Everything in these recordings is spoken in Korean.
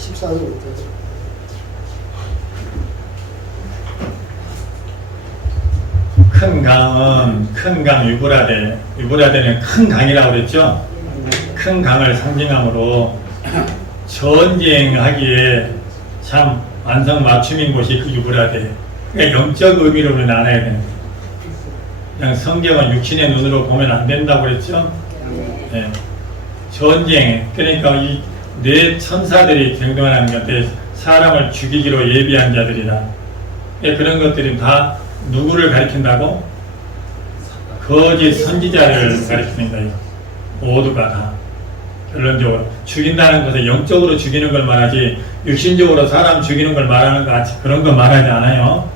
14절 큰 강은 큰 강 유브라데, 유브라데는 큰 강이라고 그랬죠. 큰 강을 상징함으로 전쟁하기에 참 완성맞춤인 곳이 그 유브라데. 그러니까 영적 의미로 나눠야 되는 거예요. 그냥 성경은 육신의 눈으로 보면 안 된다고 그랬죠. 네. 전쟁, 그러니까 이 네 천사들이 경동하는 것들 사람을 죽이기로 예비한 자들이다. 그런 것들이 다 누구를 가리킨다고? 거짓 선지자를 가리키는 거예요. 모두가 다. 결론적으로 죽인다는 것은 영적으로 죽이는 걸 말하지 육신적으로 사람 죽이는 걸 말하는 것 같이 그런 거 말하지 않아요.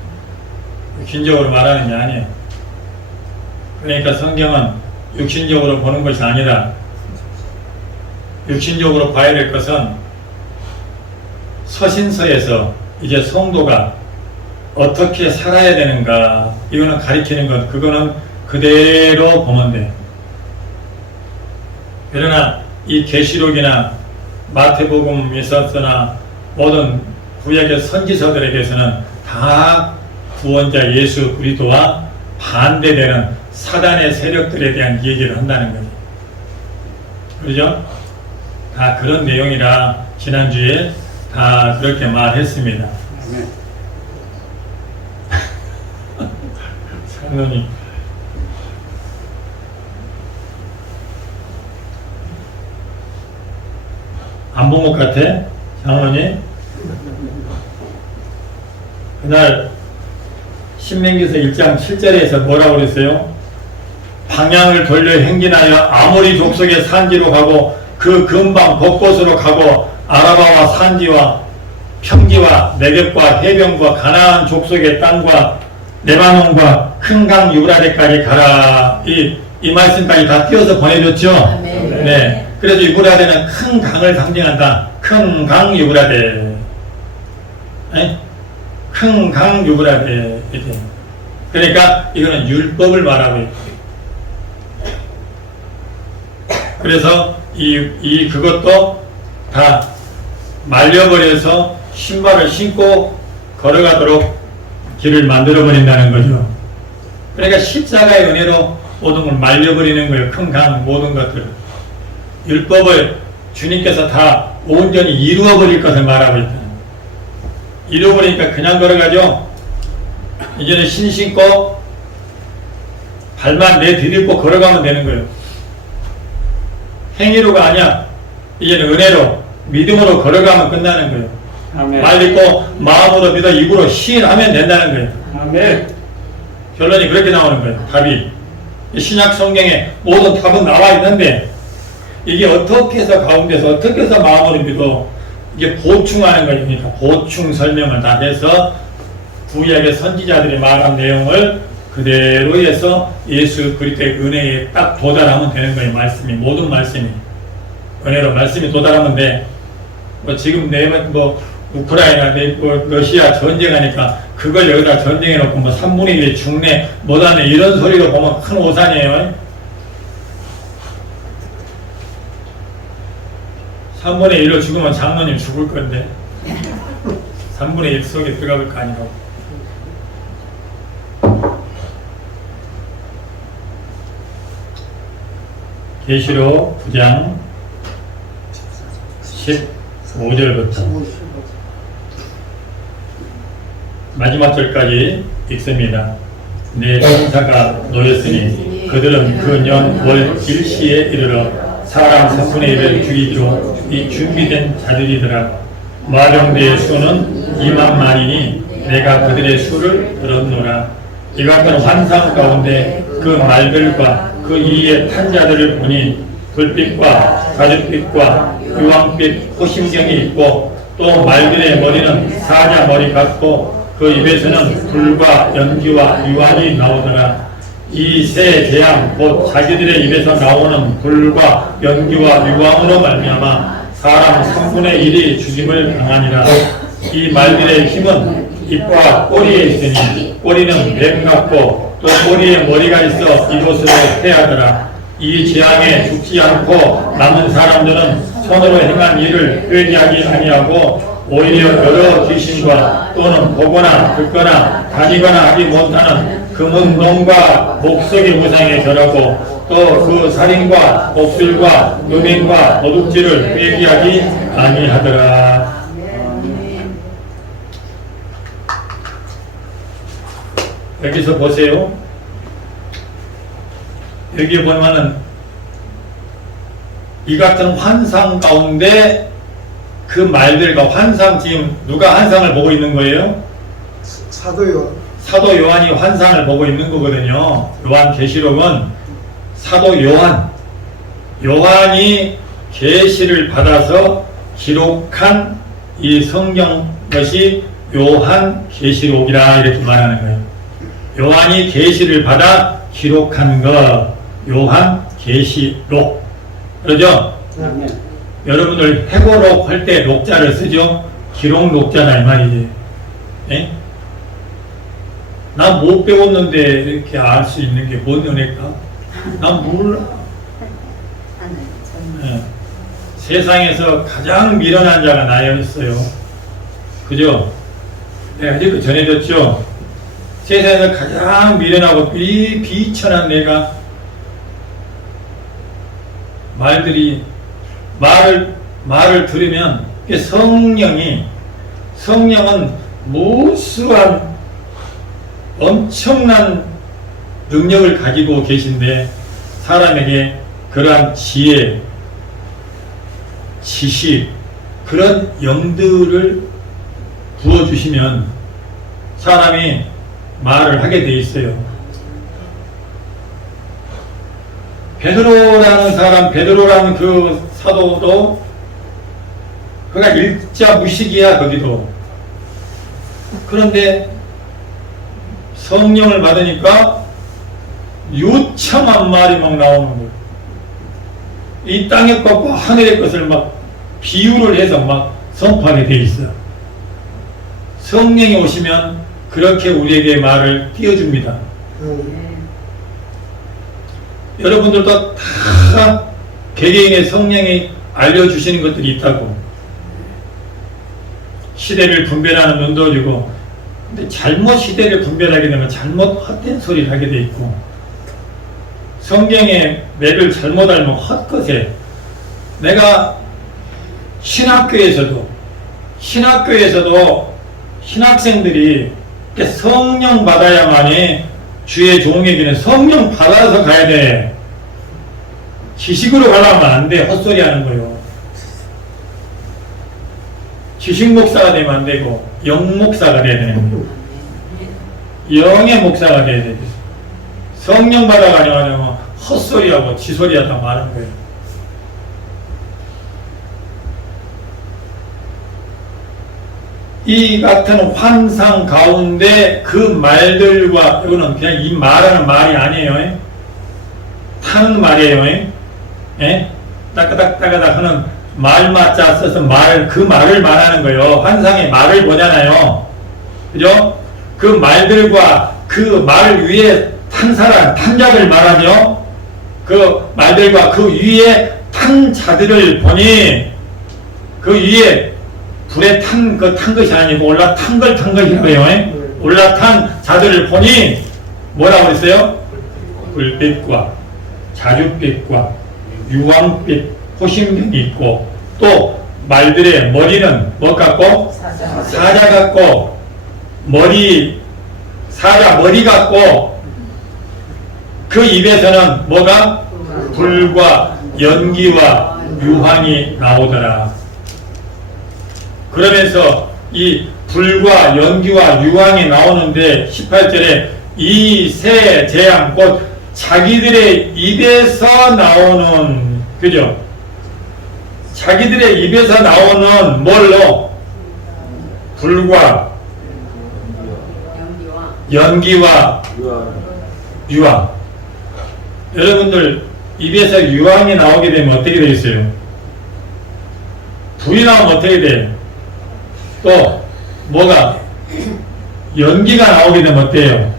육신적으로 말하는 게 아니에요. 그러니까 성경은 육신적으로 보는 것이 아니라 육신적으로 봐야 될 것은 서신서에서 이제 성도가 어떻게 살아야 되는가 이거는 가리키는 것, 그거는 그대로 보면 돼. 그러나 이 계시록이나 마태복음에서나 모든 구약의 선지서들에게서는 다 구원자 예수 그리스도와 반대되는 사단의 세력들에 대한 얘기를 한다는 거죠. 그렇죠? 다 그런 내용이라 지난주에 다 그렇게 말했습니다. 장로님 안 본 것 같아? 장로님 그날 신명기서 1장 7절에서 뭐라고 그랬어요? 방향을 돌려 행진하여 아모리 족속의 산지로 가고 그 근방 곳곳으로 가고 아라바와 산지와 평지와 네겝과 해변과 가나안 족속의 땅과 레바논과 큰 강 유브라데까지 가라. 이 말씀까지 다 띄어서 보내줬죠. 네. 그래서 유브라데는 큰 강을 상징한다. 큰 강 유브라데. 큰 강 유브라데. 그러니까 이거는 율법을 말하고 있고. 그래서 그것도 다 말려버려서 신발을 신고 걸어가도록 길을 만들어버린다는 거죠. 그러니까 십자가의 은혜로 모든 걸 말려버리는 거예요. 큰 강 모든 것들. 율법을 주님께서 다 온전히 이루어버릴 것을 말하고 있다. 이루어버리니까 그냥 걸어가죠. 이제는 신 신고 발만 내디딜고 걸어가면 되는 거예요. 행위로가 아니야. 이제는 은혜로 믿음으로 걸어가면 끝나는 거예요. 아멘. 말 믿고 마음으로 믿어 입으로 시인하면 된다는 거예요. 아멘. 결론이 그렇게 나오는 거예요. 답이. 신약 성경에 모든 답은 나와 있는데 이게 어떻게 해서 가운데서 어떻게 해서 마음으로 믿어 이게 보충하는 거니까 보충 설명을 다 해서 구약의 선지자들이 말한 내용을 그대로 해서 예수 그리스도의 은혜에 딱 도달하면 되는 거예요. 말씀이 모든 말씀이 은혜로 말씀이 도달하면 돼. 뭐 지금 우크라이나 러시아 전쟁하니까 그걸 여기다 전쟁해 놓고 뭐 3분의 1이 죽네 못하네 이런 소리로 보면 큰 오산이에요. 3분의 1로 죽으면 장로님 죽을 건데 3분의 1 속에 들어가 볼 거 아니라고. 계시록 9장 15절부터 마지막 절까지 읽습니다. 내 천사가 놓였으니 그들은 그 년 월 일시에 이르러 사람 3분의 1을 죽이기로 이 준비된 자들이더라. 마병대의 수는 2만만이니 내가 그들의 수를 들었노라. 이와 같은 환상 가운데 그 말들과 그 이에 탄 자들을 보니 불빛과 가죽빛과 유황빛 호심경이 있고 또 말들의 머리는 사자 머리 같고 그 입에서는 불과 연기와 유황이 나오더라. 이 세 재앙 곧 자기들의 입에서 나오는 불과 연기와 유황으로 말미암아 사람 3분의 1이 죽임을 당하니라. 이 말들의 힘은 입과 꼬리에 있으니 꼬리는 뱀 같고 또 꼬리에 머리가 있어 이곳으로 패하더라. 이 재앙에 죽지 않고 남은 사람들은 손으로 행한 일을 회개하지 아니하고 오히려 여러 귀신과 또는 보거나 듣거나 다니거나 하지 못하는 금은 놈과 목석의 우상에 절하고 또 그 살인과 옥술과 음행과 도둑질을 회개하지 아니하더라. 여기서 보세요. 여기 보면은 이 같은 환상 가운데 그 말들과 환상, 지금 누가 환상을 보고 있는 거예요? 사도요. 사도 요한이 환상을 보고 있는 거거든요. 요한계시록은 사도 요한이 계시를 받아서 기록한 이 성경 것이 요한계시록이라 이렇게 말하는 거예요. 요한이 계시를 받아 기록한 거 요한계시록. 그러죠? 네. 여러분들 해고록 할 때 녹자를 쓰죠? 기록 녹자다 이 말이지. 예? 나 못 배웠는데 이렇게 알 수 있는 게 뭔 은혜일까? 난 몰라. 예. 세상에서 가장 미련한 자가 나였어요. 그죠? 내가 이제 전해졌죠? 세상에서 가장 미련하고 비천한 내가 말을 들으면 성령은 무수한 엄청난 능력을 가지고 계신데 사람에게 그러한 지혜, 지식, 그런 영들을 부어주시면 사람이 말을 하게 돼 있어요. 베드로라는 그 사도도 그가 일자 무식이야 거기도. 그런데 성령을 받으니까 유창한 말이 막 나오는 거예요. 이 땅의 것과 하늘의 것을 막 비유를 해서 막 선포하게 돼 있어요. 성령이 오시면 그렇게 우리에게 말을 띄워줍니다. 여러분들도 다 개개인의 성령이 알려주시는 것들이 있다고. 시대를 분별하는 눈도 주고, 근데 잘못 시대를 분별하게 되면 잘못 헛된 소리를 하게 돼 있고, 성경의 맥을 잘못 알면 헛것에. 내가 신학교에서도 신학생들이 성령 받아야만이 주의 종에게는 성령 받아서 가야 돼. 지식으로 가려면 안 돼. 헛소리 하는 거요. 지식 목사가 되면 안 되고 영 목사가 돼야 되는 거예요. 영의 목사가 돼야 돼. 성령 받아가려면 헛소리하고 지소리하다 말하는 거예요. 이 같은 환상 가운데 그 말들과, 이거는 그냥 이 말하는 말이 아니에요. 타는 말이에요. 예? 따까닥 하는 말맞자 써서 그 말을 말하는 거예요. 환상의 말을 보잖아요. 그죠? 그 말들과 그 말 위에 탄 자들 말하죠. 그 말들과 그 위에 탄 자들을 보니 그 위에 불에 탄 것이 아니고 올라탄 것이라고 해요. 올라탄 자들을 보니 뭐라고 그랬어요? 불빛과 자줏빛과 유황빛 호심경이 있고, 또 말들의 머리는 뭐 같고? 사자 같고, 사자 머리 같고, 그 입에서는 뭐가? 불과 연기와 유황이 나오더라. 그러면서 이 불과 연기와 유황이 나오는데 18절에 이 새 재앙 곧 자기들의 입에서 나오는, 그죠? 자기들의 입에서 나오는 뭘로? 불과 연기와 유황. 여러분들 입에서 유황이 나오게 되면 어떻게 되겠어요? 불이 나오면 어떻게 돼요? 또 뭐가? 연기가 나오게 되면 어때요?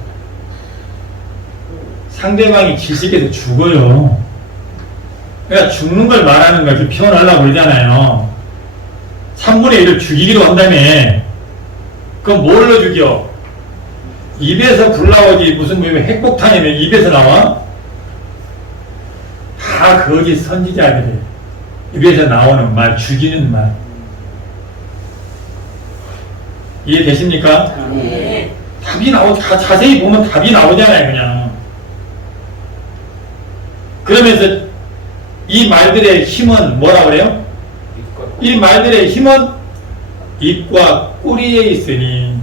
상대방이 질식해서 죽어요. 그러니까 죽는 걸 말하는 걸 이렇게 표현하려고 그러잖아요. 3분의 1을 죽이기로 한다며. 그럼 뭘로 죽여? 입에서 불 나오지. 무슨 뭐 핵폭탄이면 입에서 나와? 다 거짓 선지자들이 입에서 나오는 말, 죽이는 말. 이해되십니까? 네. 답이 자세히 보면 답이 나오잖아요, 그냥. 그러면서 이 말들의 힘은 뭐라 그래요? 이 말들의 힘은 입과 꼬리에 있으니,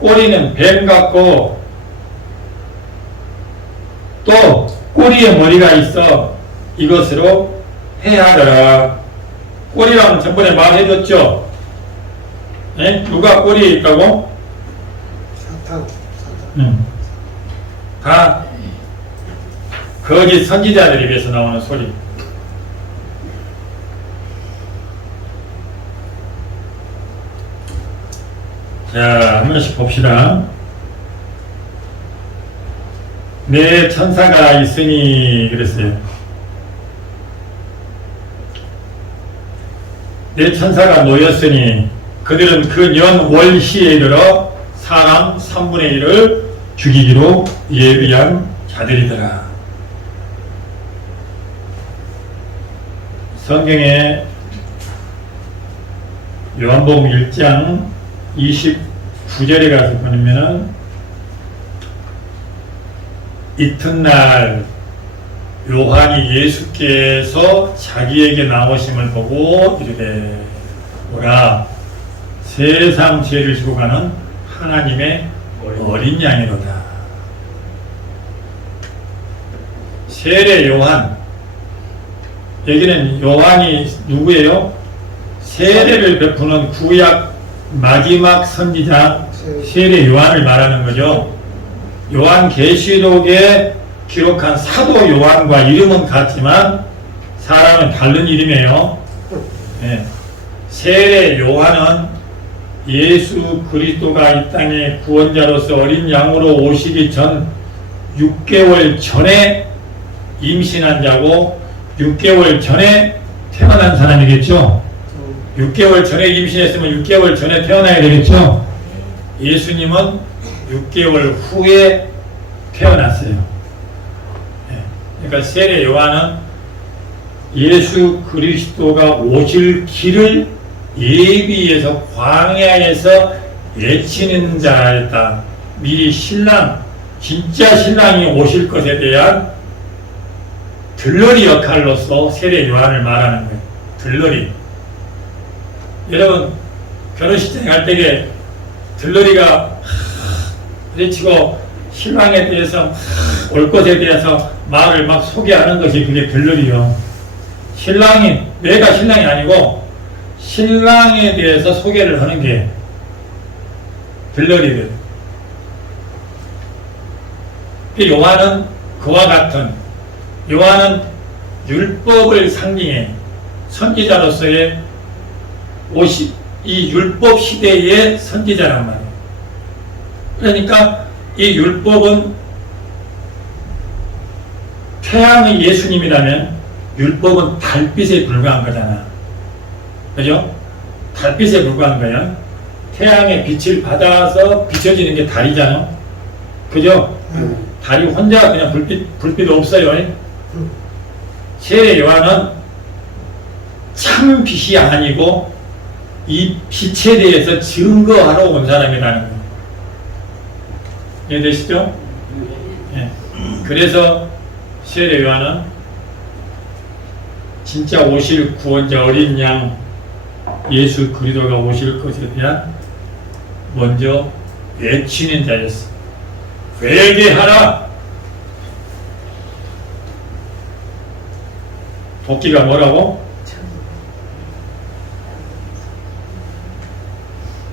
꼬리는 뱀 같고 또 꼬리에 머리가 있어 이것으로 해하더라. 꼬리라면 전번에 말해줬죠? 네? 누가 꼬리에 있다고? 사탄. 다 거짓 선지자들 입에서 나오는 소리. 자, 한 번씩 봅시다. 내 천사가 있으니 그랬어요. 내 천사가 놓였으니 그들은 그 년 월시에 이르러 사람 3분의 1을 죽이기로 예비한 자들이더라. 성경에 요한복음 1장 29절에 가서 보면은 이튿날 요한이 예수께서 자기에게 나오심을 보고 이르되 보라 세상 죄를 지고 가는 하나님의 어린 양이로다. 세례 요한, 여기는 요한이 누구예요? 세례를 베푸는 구약 마지막 선지자 세례 요한을 말하는 거죠. 요한계시록에 기록한 사도 요한과 이름은 같지만 사람은 다른 이름이에요. 네. 세례 요한은 예수 그리스도가 이 땅에 구원자로서 어린 양으로 오시기 전 6개월 전에 임신한 자고 6개월 전에 태어난 사람이겠죠. 6개월 전에 임신했으면 6개월 전에 태어나야 되겠죠. 예수님은 6개월 후에 태어났어요. 그러니까 세례 요한은 예수 그리스도가 오실 길을 예비해서 광야에서 예치는 자였다. 미리 신랑, 진짜 신랑이 오실 것에 대한 들러리 역할로서 세례 요한을 말하는 거예요. 들러리. 여러분 결혼식장 갈 때에 들러리가 부딪히고 신랑에 대해서 올 것에 대해서 말을 막 소개하는 것이 그게 들러리요. 신랑이 내가 신랑이 아니고 신랑에 대해서 소개를 하는 게 들러리들. 요한은 그와 같은 율법을 상징해 선지자로서의 이 율법 시대의 선지자란 말이에요. 그러니까 이 율법은 태양의 예수님이라면 율법은 달빛에 불과한 거잖아. 그죠? 달빛에 불과한 거야. 태양의 빛을 받아서 비춰지는 게 달이잖아. 그죠? 달이 혼자 그냥 불빛 없어요. 세례 요한은 참 빛이 아니고 이 빛에 대해서 증거하러 온 사람이라는 거예요. 이해되시죠? 예. 그래서 세례 요한은 진짜 오실 구원자 어린 양 예수 그리스도가 오실 것에 대한 먼저 외치는 자였어. 회개하라. 도끼가 뭐라고?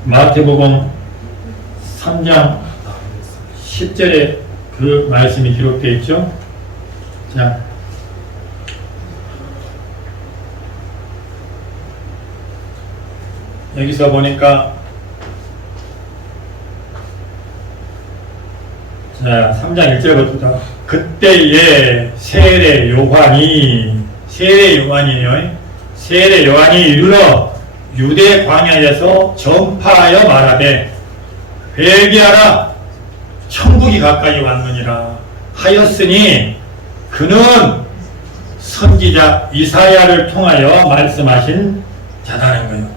마태복음 3장 10절에 그 말씀이 기록되어 있죠. 자, 여기서 보니까 자 3장 1절부터 그때에 세례 요한이 세례 요한이요. 세례 요한이 이르러 유대 광야에서 전파하여 말하되 회개하라 천국이 가까이 왔느니라 하였으니 그는 선지자 이사야를 통하여 말씀하신 자다는 거예요.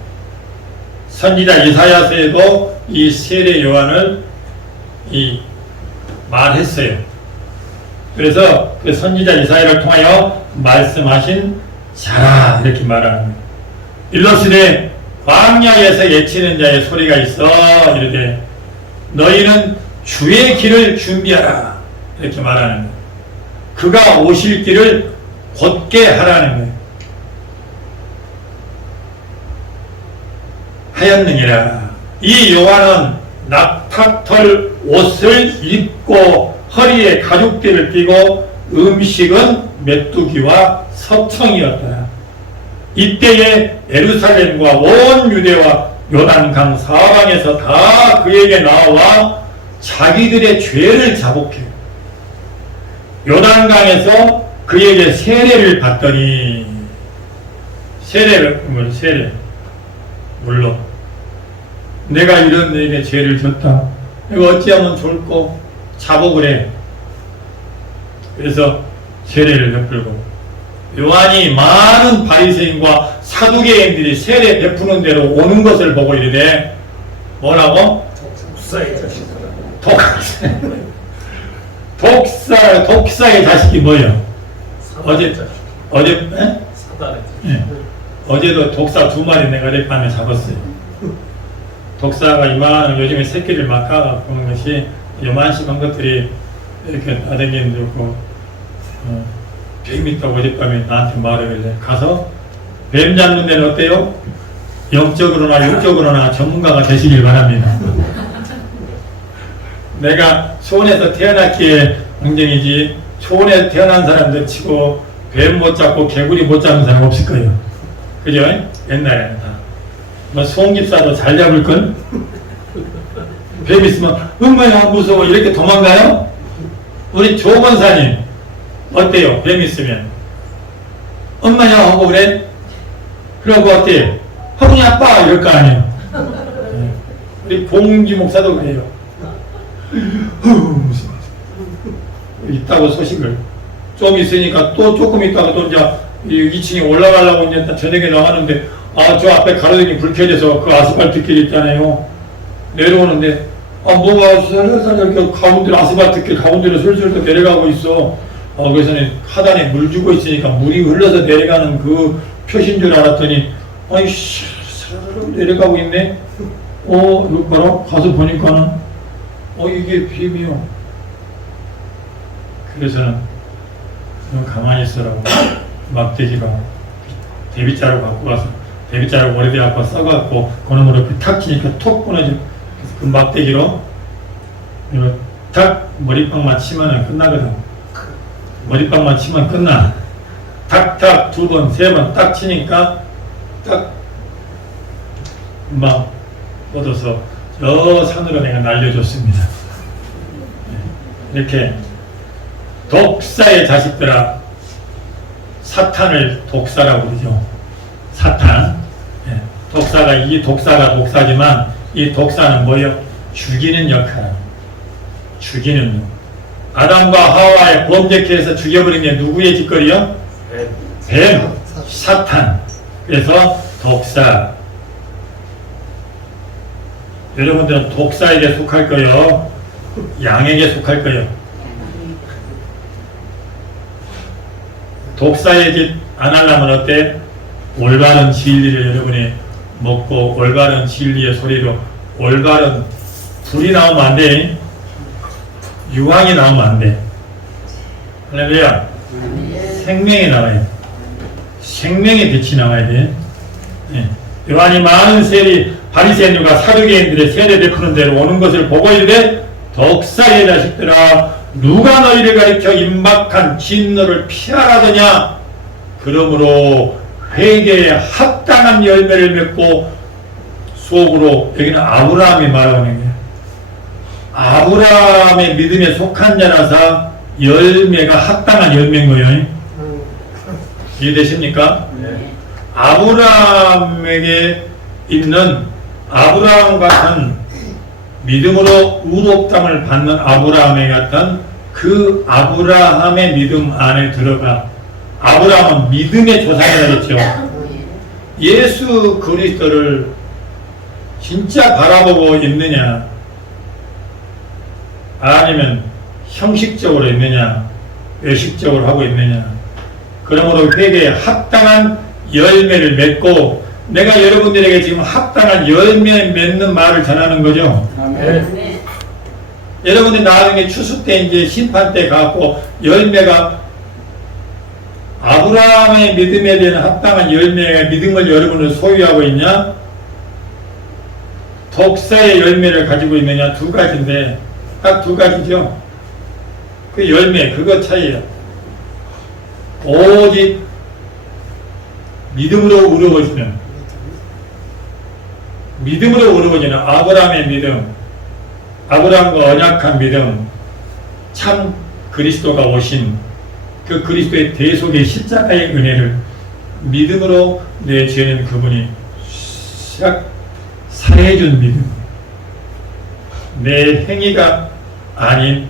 선지자 이사야서에도 이 세례 요한을 말했어요. 그래서 그 선지자 이사야를 통하여 말씀하신 자라 이렇게 말하는 거예요. 일러스되 광야에서 외치는 자의 소리가 있어 이르되 너희는 주의 길을 준비하라 이렇게 말하는 거예요. 그가 오실 길을 곧게 하라는 거예요. 하였느니라. 이 요한은 낙타털 옷을 입고 허리에 가죽띠를 띠고 음식은 메뚜기와 석청이었더라. 이때에 예루살렘과 온 유대와 요단강 사방에서 다 그에게 나와 자기들의 죄를 자복해 요단강에서 그에게 세례를 받더니 세례 물론 내가 이런 너에게 죄를 졌다. 이거 어찌하면 좋을꼬 자복을 해. 그래서 세례를 베풀고 요한이 많은 바리새인과 사두개인들이 세례 베푸는 대로 오는 것을 보고 이르되 뭐라고? 독사의 자식이 뭐예요? 어제도 독사 2마리 내가 어젯밤에 잡았어요. 독사가 이만 요즘에 새끼를 막 까갖고 오는 것이 요만식한 것들이 이렇게 나대기는 좋고 뱀 있다고 어젯밤에 나한테 말하길래 가서 뱀 잡는 데는 어때요? 영적으로나 육적으로나 전문가가 되시길 바랍니다. 내가 초원에서 태어났기에 경쟁이지 초원에 태어난 사람들 치고 뱀 못 잡고 개구리 못 잡는 사람 없을 거예요. 그죠? 옛날에는 다. 뭐 송집사도 잘 잡을걸? 뱀 있으면 엄마야 무서워 이렇게 도망가요? 우리 조건사님 어때요? 뱀 있으면 엄마야 하고 그래? 그러고 어때요? 허군이 아빠 이럴 거 아니에요. 우리 봉기 목사도 그래요. 있다고 소식을 좀 있으니까 또 조금 있다가 또 이제 2층에 올라가려고 이제 저녁에 나가는데 저 앞에 가로등이 불 켜져서 그 아스팔트 길 있잖아요. 내려오는데 뭐가 살살 이렇게 가운데로 아스팔트 길 가운데로 슬슬 또 내려가고 있어. 그래서 하단에 물 주고 있으니까 물이 흘러서 내려가는 그 표시인 줄 알았더니 아이씨 내려가고 있네. 이거 봐라. 가서 보니까는 이게 뱀이요. 그래서는 가만히 있으라고 막대기가 대빗자루 갖고 가서 대빗자루 오래돼 갖고 써갖고 그놈으로 탁 치니까 톡 끊어져. 그 막대기로 이거 탁 머리빵만 치면은 끝나거든. 머리빵만 치면 끝나. 탁탁 2번 3번 딱 치니까 딱 금방 뻗어서 저 산으로 내가 날려줬습니다. 이렇게 독사의 자식들아, 사탄을 독사라고 그러죠. 사탄. 독사가 이 독사지만 이 독사는 뭐예요? 죽이는 역할. 죽이는. 아담과 하와의 범죄케해서 죽여버린 게 누구의 짓거리요? 뱀. 사탄. 그래서 독사. 여러분들은 독사에게 속할 거요? 양에게 속할 거요? 독사의 짓 안 하려면 어때? 올바른 진리를 여러분이 먹고 올바른 진리의 소리로 올바른 불이 나오면 안 돼. 유황이 나오면 안 돼. 할렐루야. 생명이 나와야 돼. 생명의 빛이 나와야 돼. 요한이 많은 세리 바리새인들과 사두개인들의 세례 베푸는 대로 오는 것을 보고 이르되 독사의 자식들아 누가 너희를 가리켜 임박한 진노를 피하라더냐. 그러므로 회개에 합당한 열매를 맺고 속으로 여기는 아브라함이 말하는 거예요. 아브라함의 믿음에 속한 자라서 열매가 합당한 열매인 거예요. 이해되십니까? 네. 아브라함에게 있는 아브라함 같은 믿음으로 의롭담을 받는 아브라함에 같은 그 아브라함의 믿음 안에 들어가 아브라함은 믿음의 조상이라고 했죠. 예수 그리스도를 진짜 바라보고 있느냐 아니면 형식적으로 있느냐 외식적으로 하고 있느냐. 그러므로 회개에 합당한 열매를 맺고 내가 여러분들에게 지금 합당한 열매 맺는 말을 전하는 거죠. 아멘. 여러분들 나중에 추수 때 이제 심판 때 가고 열매가 아브라함의 믿음에 대한 합당한 열매가 믿음을 여러분을 소유하고 있냐? 독사의 열매를 가지고 있느냐? 두 가지인데 딱 두 가지죠. 그 열매 그거 차이예요. 오직 믿음으로 우러워지는 아브라함의 믿음, 아브라함과 언약한 믿음, 참 그리스도가 오신 그 그리스도의 대속의 십자가의 은혜를 믿음으로 내주는 그분이 사해준 믿음, 내 행위가 아닌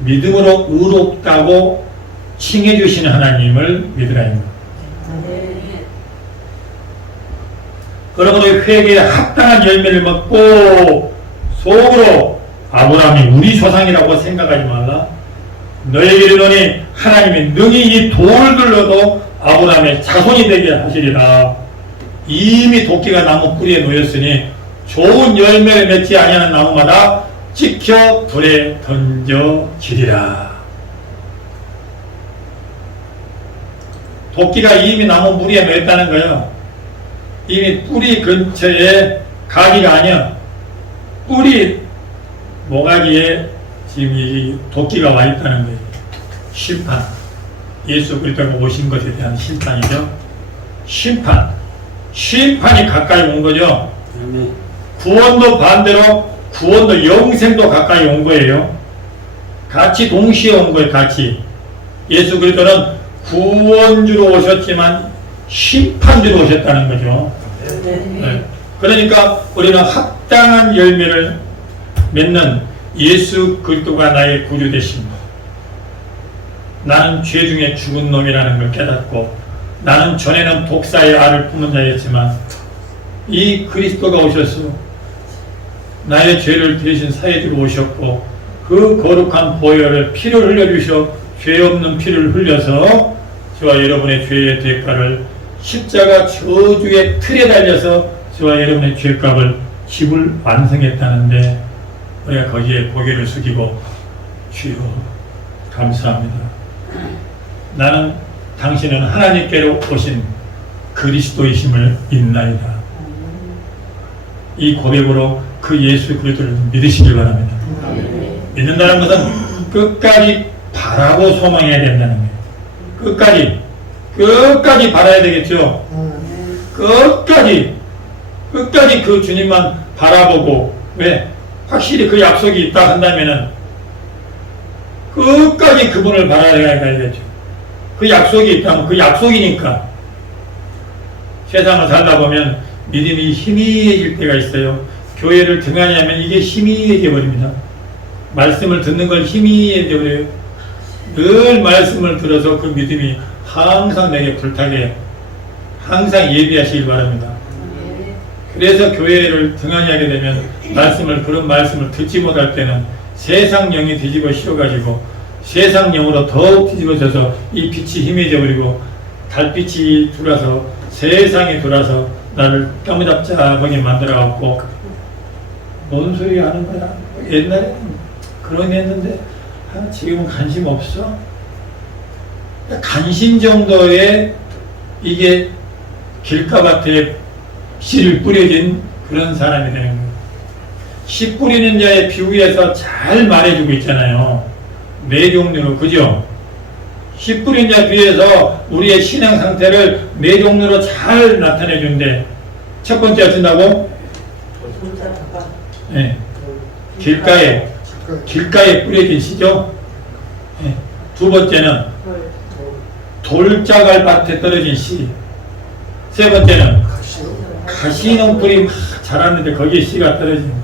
믿음으로 의롭다고 칭해주신 하나님을 믿으라입니다. 그러므로 회개에 합당한 열매를 먹고 속으로 아브라함이 우리 조상이라고 생각하지 말라. 너에게 이르노니 하나님이 능히 이 돌들로도 아브라함의 자손이 되게 하시리라. 이미 도끼가 나무 뿌리에 놓였으니 좋은 열매를 맺지 아니하는 나무마다 찍혀 불에 던져지리라. 도끼가 이미 나무 뿌리에 놓였다는 거예요. 이미 뿌리 근처에 가기가 아니야. 뿌리 모가지에 지금 이 도끼가 와 있다는 거예요. 심판. 예수 그리스도가 오신 것에 대한 심판이죠. 심판이 가까이 온 거죠. 구원도 반대로 구원도 영생도 가까이 온 거예요. 같이 동시에 온 거예요. 같이. 예수 그리스도는 구원주로 오셨지만 심판주로 오셨다는 거죠. 네. 그러니까 우리는 합당한 열매를 맺는 예수 그리스도가 나의 구주 되신 나는 죄 중에 죽은 놈이라는 걸 깨닫고 나는 전에는 독사의 알을 품은 자였지만 이 그리스도가 오셔서 나의 죄를 대신 사해주러 오셨고 그 거룩한 보혈을 피를 흘려주셔 죄 없는 피를 흘려서 저와 여러분의 죄의 대가를 십자가 저주의 틀에 달려서 저와 여러분의 죄값을 집을 완성했다는데 우리가 거기에 고개를 숙이고 주여 감사합니다. 나는 당신은 하나님께로 오신 그리스도이심을 믿나이다. 이 고백으로 그 예수 그리스도를 믿으시길 바랍니다. 믿는다는 것은 끝까지 바라고 소망해야 된다는 거예요. 끝까지 바라야 되겠죠. 끝까지 그 주님만 바라보고 왜? 확실히 그 약속이 있다 한다면은 끝까지 그분을 바라야 가야겠죠. 그 약속이 있다면 그 약속이니까. 세상을 살다 보면 믿음이 희미해질 때가 있어요. 교회를 등한히 하면 이게 희미해져 버립니다. 말씀을 듣는 걸 희미해져 버려요. 늘 말씀을 들어서 그 믿음이 항상 내게 불타게 항상 예비하시길 바랍니다. 그래서 교회를 등한히 하게 되면 그런 말씀을 듣지 못할 때는 세상 영이 뒤집어 씌워가지고 세상 영으로 더욱 뒤집어져서 이 빛이 희미해져 버리고 달빛이 들어와서 세상이 들어와서 나를 까무잡잡하게 만들어갖고 뭔 소리 하는 거야? 옛날에 그런 했는데 지금은 관심 없어? 관심 정도의 이게 길가밭에 씨를 뿌려진 그런 사람이 되는 거예요. 씨 뿌리는 자의 비유에서 잘 말해주고 있잖아요. 네 종류로, 그죠? 씨 뿌린 자 비유에서 우리의 신앙 상태를 네 종류로 잘 나타내 주는데 첫 번째 어쩐다고? 네. 길가에 뿌려진 씨죠. 네. 두 번째는 돌자갈 밭에 떨어진 씨. 세 번째는 가시농풀이 막 자랐는데 거기에 씨가 떨어진 거예요.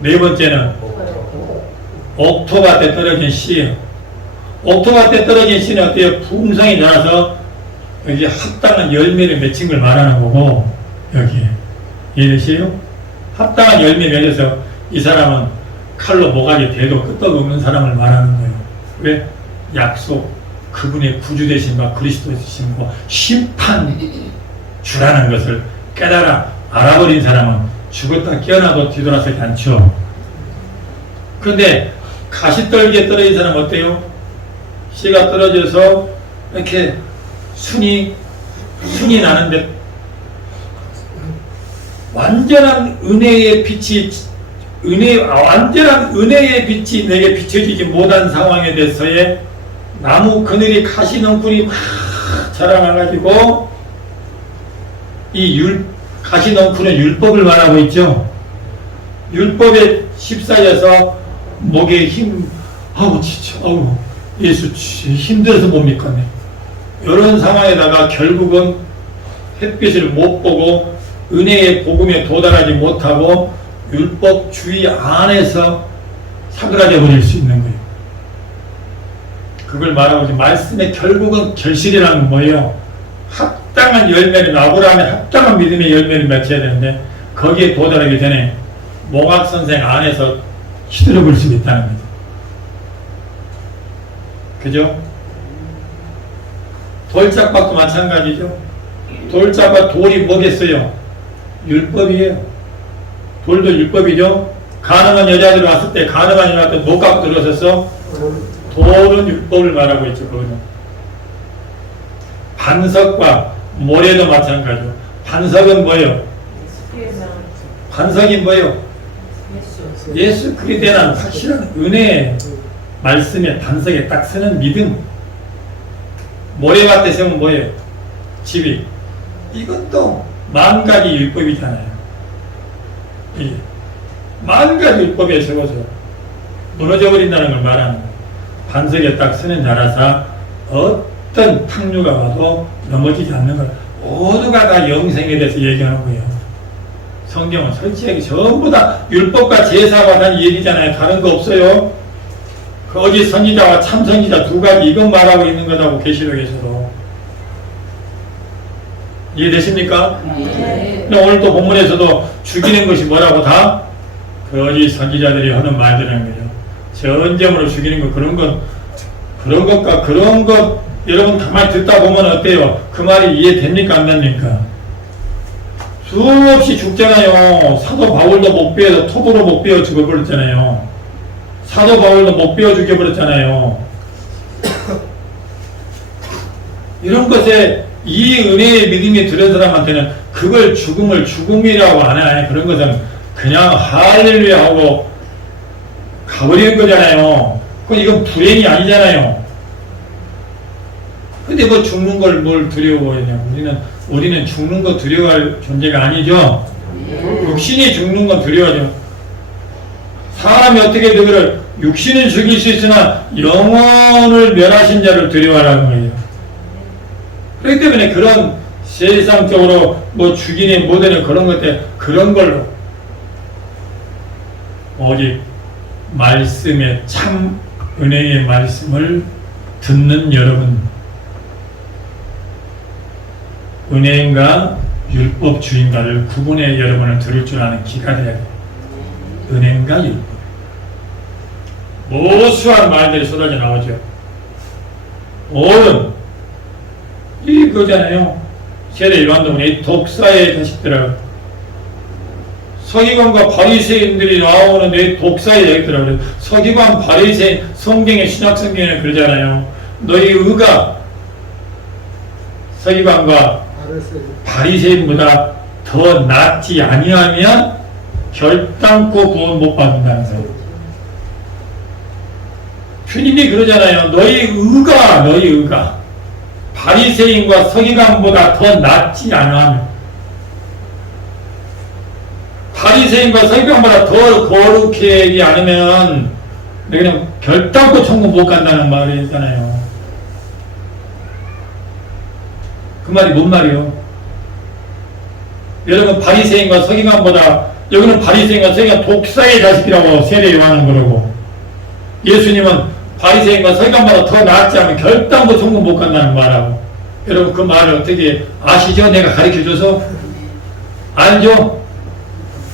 네 번째는 옥토밭에 떨어진 씨예요. 옥토밭에 떨어진 씨는 어때요? 풍성이 자라서 여기 합당한 열매를 맺힌 걸 말하는 거고, 여기에 이해되세요? 합당한 열매 맺어서 이 사람은 칼로 모가지 대도 끄떡없는 사람을 말하는 거예요. 왜? 약속, 그분의 구주 되심과 그리스도 되심과 심판 주라는 것을 깨달아 알아버린 사람은 죽었다 깨어나도 뒤돌아서지 않죠. 그런데 가시떨기에 떨어진 사람은 어때요? 씨가 떨어져서 이렇게 순이 나는데 완전한 은혜의 빛이 완전한 은혜의 빛이 내게 비춰지지 못한 상황에 대해서의 나무 그늘이 가시넝쿨이 막 자라나가지고 이 가시넝쿨은 율법을 말하고 있죠. 율법에 휩싸여서 목에 아우 진짜 예수 힘들어서 못 믿겠네. 이런 상황에다가 결국은 햇빛을 못 보고 은혜의 복음에 도달하지 못하고 율법 주의 안에서 사그라져 버릴 수 있는 거예요. 그걸 말하고 있지. 말씀의 결국은 결실이라는 건 뭐예요? 합당한 열매를, 아브라함의 합당한 믿음의 열매를 맺혀야 되는데 거기에 도달하기 전에 몽학선생 안에서 시들어 볼 수 있다는 거죠. 그죠? 돌짝밭도 마찬가지죠. 돌짝밭 돌이 뭐겠어요? 율법이에요. 돌도 율법이죠. 가늠한 여자들 왔을 때 가늠한 여자들 못 갖고 들어섰어. 돌은 율법을 말하고 있죠. 그거는. 반석과 모래도 마찬가지죠. 반석은 뭐예요? 반석이 뭐예요? 예수 그리스도라는 확실한 은혜 말씀의 반석에 딱 서는 믿음. 모래밭에 세우면 뭐예요? 집이. 이것도 만 가지 율법이잖아요. 만 가지 율법에 세워서 무너져 버린다는 걸 말하는 거예요. 반석에 딱 서는 자라서 어떤 탕류가 와도 넘어지지 않는 걸 모두가 다 영생에 대해서 얘기하는 거예요. 성경은 솔직하게 전부 다 율법과 제사가 난 얘기잖아요. 다른 거 없어요. 거짓 선지자와 참 선지자 두 가지 이것 말하고 있는 거라고 계시록에서도. 이해되십니까? 네. 오늘 또 본문에서도 죽이는 것이 뭐라고 다? 거짓 선지자들이 하는 말들이라는 거죠. 전쟁으로 죽이는 것, 그런 것, 여러분 가만히 듣다 보면 어때요? 그 말이 이해됩니까? 안 됩니까? 수없이 죽잖아요. 사도 바울도 못 베어서 톱으로 못 베어 죽어버렸잖아요. 사도 바울도 못 베어 죽여버렸잖아요. 이런 것에 이 은혜의 믿음이 들은 사람한테는 그걸 죽음이라고 안 해. 그런 것은 그냥 할렐루야 하고 가버리는 거잖아요. 이건 불행이 아니잖아요. 근데 뭐 죽는 걸 뭘 두려워하냐. 우리는 죽는 거 두려워할 존재가 아니죠. 육신이 죽는 건 두려워하죠. 사람이 어떻게 그를 육신을 죽일 수 있으나 영혼을 멸하신 자를 두려워하라는 거예요. 그렇기 때문에 그런 세상적으로 뭐 죽이니 뭐되니 그런 것들 그런 걸로 오직 말씀의 참 은혜의 말씀을 듣는 여러분, 은혜인가 율법 주인가를 구분해 여러분을 들을 줄 아는 기가 돼야 돼요. 은혜인가 율법. 무수한 말들이 쏟아져 나오죠. 옳은 이거잖아요. 세례 요한복음에 독사의 자식들아, 서기관과 바리새인들이 나오는데 독사의 자식들아. 서기관 바리새인 성경에 신약 성경에 그러잖아요. 너희 의가 서기관과 바리새인보다 더 낫지 아니하면 결단코 구원 못 받는다는 거예요. 주님이 그러잖아요. 너희 의가 바리새인과 서기관보다 더 낫지 않으면, 바리새인과 서기관보다 더 거룩하지 않으면 그냥 결단코 천국 못 간다는 말이 있잖아요. 그 말이 뭔 말이요? 여러분 바리새인과 서기관보다 여기는 바리새인과 서기관 독사의 자식이라고 세례 요한은 그러고 예수님은 바리새인과 서기관보다 더 낫지 않으면 결단코 천국 못 간다는 말하고 여러분 그 말을 어떻게 아시죠? 내가 가르쳐줘서 알죠?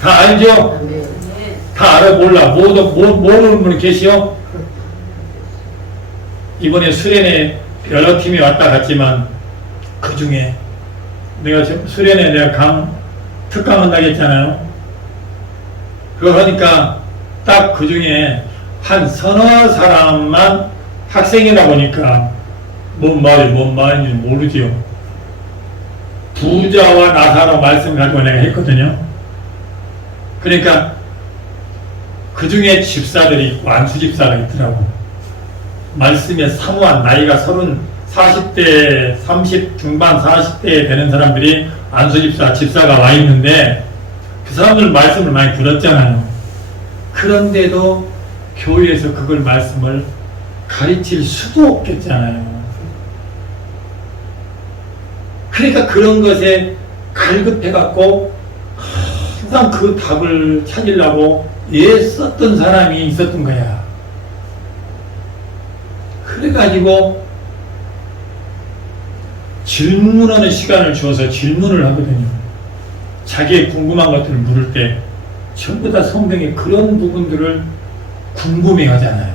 다 알죠? 다 알아 몰라 모르는 분 계시요? 이번에 수련회 여러 팀이 왔다 갔지만 그 중에 내가 수련회 내가 특강 한다고 했잖아요. 그거 하니까 딱 그 중에 한 서너 사람만 학생이다 보니까 뭔 말인지 모르지요. 부자와 나사로 말씀 가지고 내가 했거든요. 그러니까 그 중에 집사들이 있고 안수 집사가 있더라고. 말씀에 사모한 나이가 40대 30 중반 40대 되는 사람들이 안수 집사가 와 있는데 그 사람들 말씀을 많이 들었잖아요. 그런데도 교회에서 그걸 말씀을 가르칠 수도 없겠잖아요. 그러니까 그런 것에 갈급해갖고 항상 그 답을 찾으려고 애썼던 사람이 있었던 거야. 그래가지고 질문하는 시간을 주어서 질문을 하거든요. 자기의 궁금한 것들을 물을 때 전부 다 성경의 그런 부분들을 궁금해 하잖아요.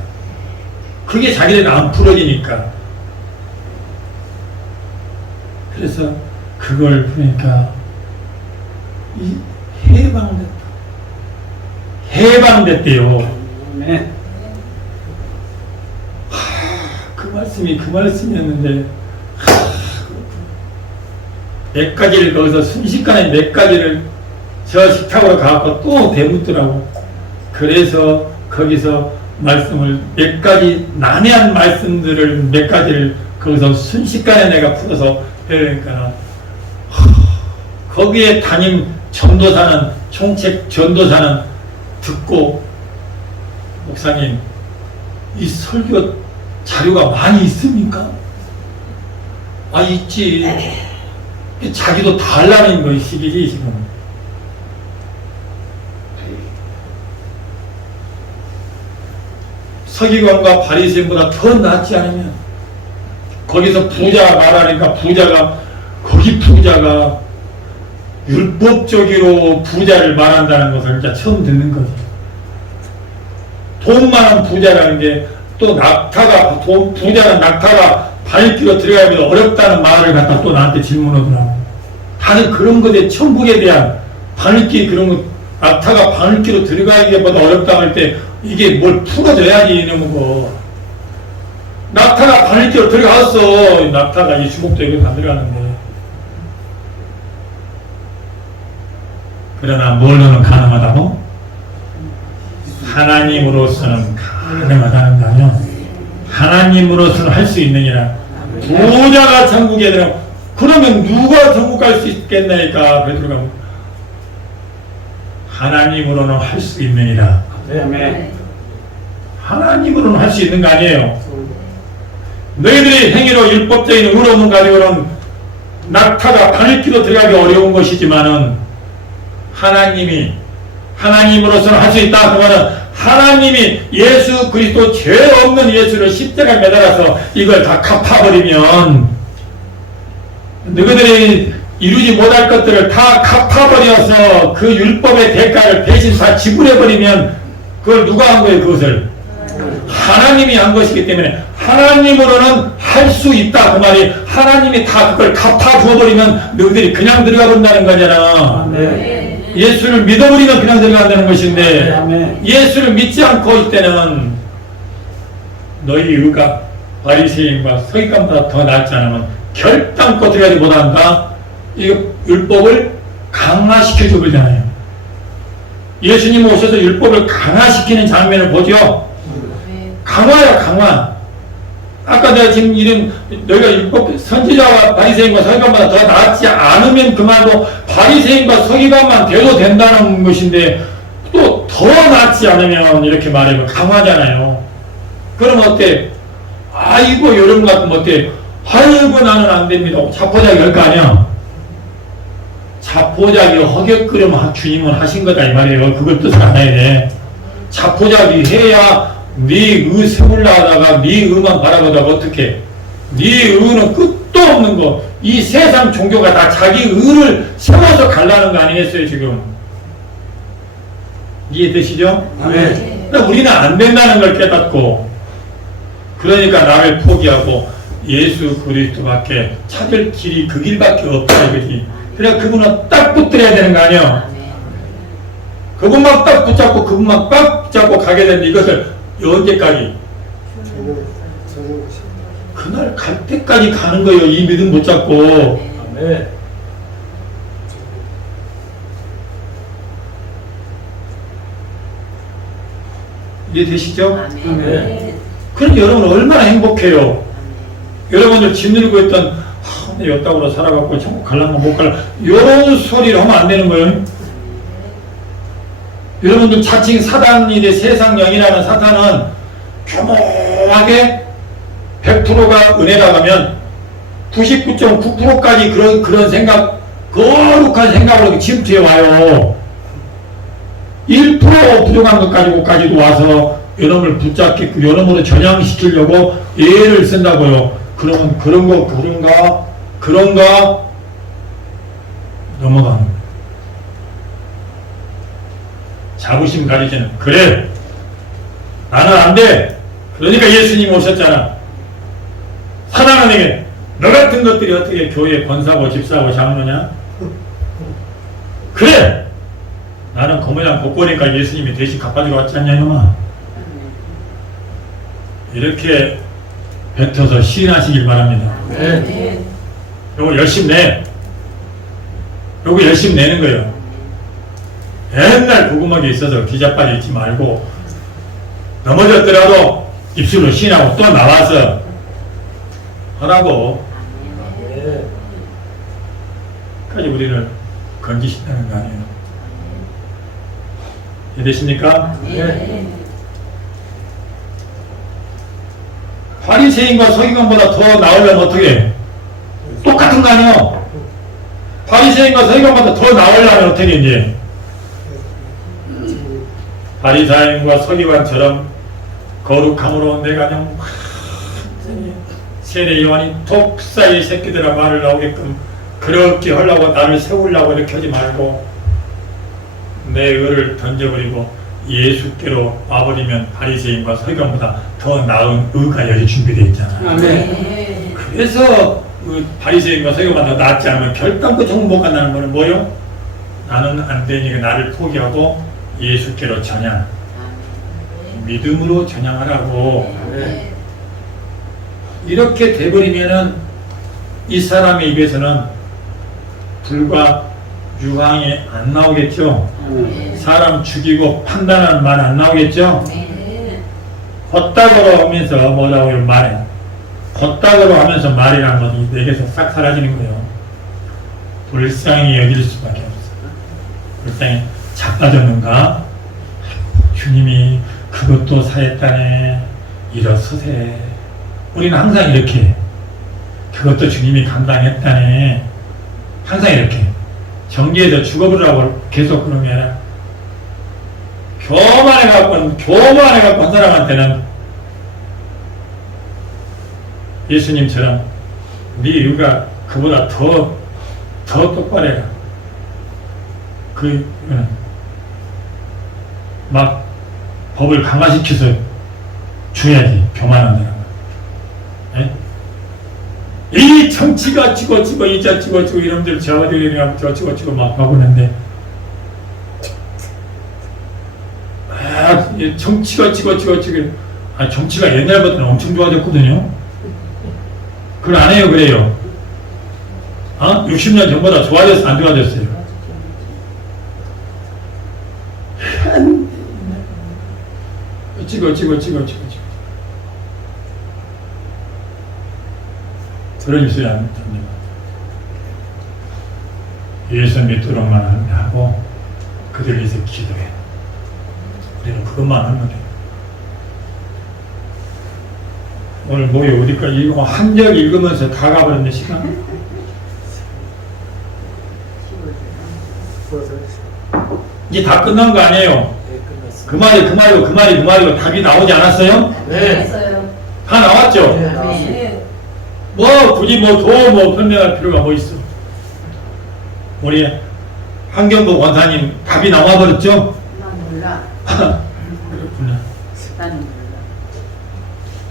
그게 자기들은 안 풀어지니까. 그래서 그걸 보니까 해방됐대요. 네. 그 말씀이었는데 몇 가지를 거기서 순식간에 몇 가지를 저 식탁으로 가갖고 또 대묻더라고. 그래서 거기서 말씀을 몇 가지 난해한 말씀들을 몇 가지를 거기서 순식간에 내가 풀어서 배우니까 거기에 담임 전도사는 총책 전도사는 듣고 목사님 이 설교 자료가 많이 있습니까? 아 있지. 자기도 달라는 거 시기지 지금. 서기관과 바리새인보다 더 낫지 않으면 거기서 부자 말하니까 거기 부자가 율법적으로 부자를 말한다는 것을 진짜 처음 듣는 거지. 돈 많은 부자라는 게 또 부자는 낙타가 바늘길로 들어가기도 어렵다는 말을 갖다 또 나한테 질문하더라고. 다른 그런 것에 천국에 대한 바늘길 그런 거 낙타가 바늘길로 들어가기보다 어렵다고 할 때 이게 뭘 풀어줘야지 이놈의 거. 낙타가 바늘길로 들어갔어. 낙타가 이 주먹도 여기 안 들어가는데. 그러나 뭘로는 가능하다고? 하나님으로서는 가능하다는 거 아니야. 하나님으로서는 할 수 있느니라. 부자가 천국에 들어. 그러면 누가 천국 갈 수 있겠나니까 베드로가 하나님으로는 할 수 있느니라. 네. 하나님으로는 할 수 있는 거 아니에요. 너희들이 행위로 율법적인 의로움을 가지고는 낙타가 바늘길로 들어가기 어려운 것이지만은 하나님으로서는 할 수 있다. 그러면 하나님이 예수 그리스도 죄 없는 예수를 십자가에 매달아서 이걸 다 갚아버리면 너희들이 이루지 못할 것들을 다 갚아버려서 그 율법의 대가를 대신 다 지불해버리면 그걸 누가 한 거예요? 그것을 하나님이 한 것이기 때문에 하나님으로는 할 수 있다. 그 말이 하나님이 다 그걸 갚아주어버리면 너희들이 그냥 들어가 본다는 거잖아. 네. 예수를 믿어버리면 그냥 들어간다는 것인데 아멘. 예수를 믿지 않고 있때는 너희 의가 바리새인과 서기관보다 더 낫지 않으면 결단코 들어가지 못한다. 이 율법을 강화시켜 주잖아요. 예수님 오셔서 율법을 강화시키는 장면을 보죠. 강화야 강화. 아까 내가 지금 이런 너희가 율법 선지자와 바리새인과 서기관보다 더 낫지 않으면 그 말도 바리새인과 서기관만 돼도 된다는 것인데 또 더 낫지 않으면 이렇게 말하면 강화잖아요. 그럼 어때? 아이고 여러분 같으면 어때? 아이고 나는 안 됩니다. 자포자기 할 거 아니야. 자포자기 허격거리면 주님은 하신 거다 이 말이에요. 그걸 뜻을 알아야 돼. 자포자기 해야 네 의 세울라 하다가 네 의만 바라보다가 어떻게 네 의는 끝도 없는 거. 이 세상 종교가 다 자기 의를 세워서 갈라는 거 아니겠어요 지금. 이해되시죠? 아멘. 그러니까 우리는 안 된다는 걸 깨닫고 그러니까 나를 포기하고 예수 그리스도밖에 찾을 길이 그 길밖에 없다 이거지. 그러니까 그분은 딱 붙들어야 되는 거 아니야. 그분만 딱 붙잡고 그분만 딱 붙잡고 가게 되는 이것을 언제까지? 그날 갈 때까지 가는 거예요. 이 믿음 붙잡고. 아멘. 이해되시죠? 아멘. 그럼 여러분 얼마나 행복해요. 여러분들 짓누르고 있던 내 여따구로 살아갖고 천국 갈란가 못 갈라 이런 소리를 하면 안 되는 거예요. 여러분들 자칭 사단이 돼 세상 영이라는 사탄은 교묘하게 100%가 은혜라 가면 99.9%까지 그런 생각, 거룩한 생각으로 침투해 와요. 1% 부족한 것 가지고까지도 와서 여러분을 붙잡겠고 여러분을 전향시키려고 애를 쓴다고요. 그러면 그런가 넘어가는 거예요. 자부심 가지지는 그래 나는 안 돼. 그러니까 예수님이 오셨잖아. 사단에게 너 같은 것들이 어떻게 교회 권사고 집사고 장로냐? 그래 나는 그 모양 못 보니까 예수님이 대신 갚아주러 왔지 않냐 이놈아. 이렇게 뱉어서 시인하시길 바랍니다. 네. 요거 열심히 내. 요거 열심히 내는 거예요. 맨날 궁금하게 있어서 기자빨리 있지 말고 넘어졌더라도 입술로 시인하고 또 나와서 하라고. 네. 까지 우리를 건지신다는 거 아니에요. 이해되십니까? 네. 바리새인과 서기관보다 더 나으려면 어떻게 해? 똑같은 거 아니에요? 바리새인과 서기관보다 더 나으려면 어떻게 이제? 바리새인과 서기관처럼 거룩함으로 내가 그냥 완전히 세례 요한이 독사의 새끼들아 말을 나오게끔 그렇게 하려고 나를 세우려고 이렇게 하지 말고 내 의를 던져버리고 예수께로 와버리면 바리새인과 서기관보다 더 나은 의가 여기 준비되어 있잖아. 아멘. 그래서 그 바리새인과 서기관보다 낫지 않으면 결단코 정못 간다는 거는 뭐요? 나는 안 되니까 나를 포기하고 예수께로 전향, 믿음으로 전향하라고. 네. 이렇게 돼버리면은 이 사람의 입에서는 불과 유황이 안 나오겠죠. 사람 죽이고 판단하는 말 안 나오겠죠. 헛다구로 하면서 뭐라고 말해. 헛다구로 하면서 말이라는 것이 내게서 싹 사라지는 거예요. 불쌍히 여길 수밖에 없어. 불쌍히 자빠졌는가? 주님이 그것도 사했다네. 일어서세. 우리는 항상 이렇게 해. 그것도 주님이 감당했다네. 항상 이렇게 정기에서 죽어버리라고 계속 그런 게 아니라 교만해갖고 한 사람한테는 예수님처럼 네 의가 그보다 더 똑바로 해라. 막 법을 강화시켜서 줘야지. 교만한 사람. 예? 이 정치가 찍어치고 이자 찍어치고 이놈들 저어들이랑 저 찍어치고 막 하고 있는데 정치가 찍어치고 정치가 옛날보다는 엄청 좋아졌거든요. 그걸 안 해요. 그래요. 60년 전보다 좋아졌어 안 좋아졌어요? 찍어 그런 소리 안 됩니다. 예수 믿도록만 하고 그들 위해서 기도해. 우리는 그것만 하면 돼요. 오늘 뭐예요? 어디까지 읽어? 한 절 읽으면서 다 가버렸네, 시간. 이제 다 끝난 거 아니에요? 그 말이고 답이 나오지 않았어요? 네. 했어요. 다 나왔죠? 네. 뭐 굳이 더 설명할 필요가 뭐 있어? 우리 환경부 원사님 답이 나와버렸죠? 난 몰라. 그렇구나. 나는 몰라.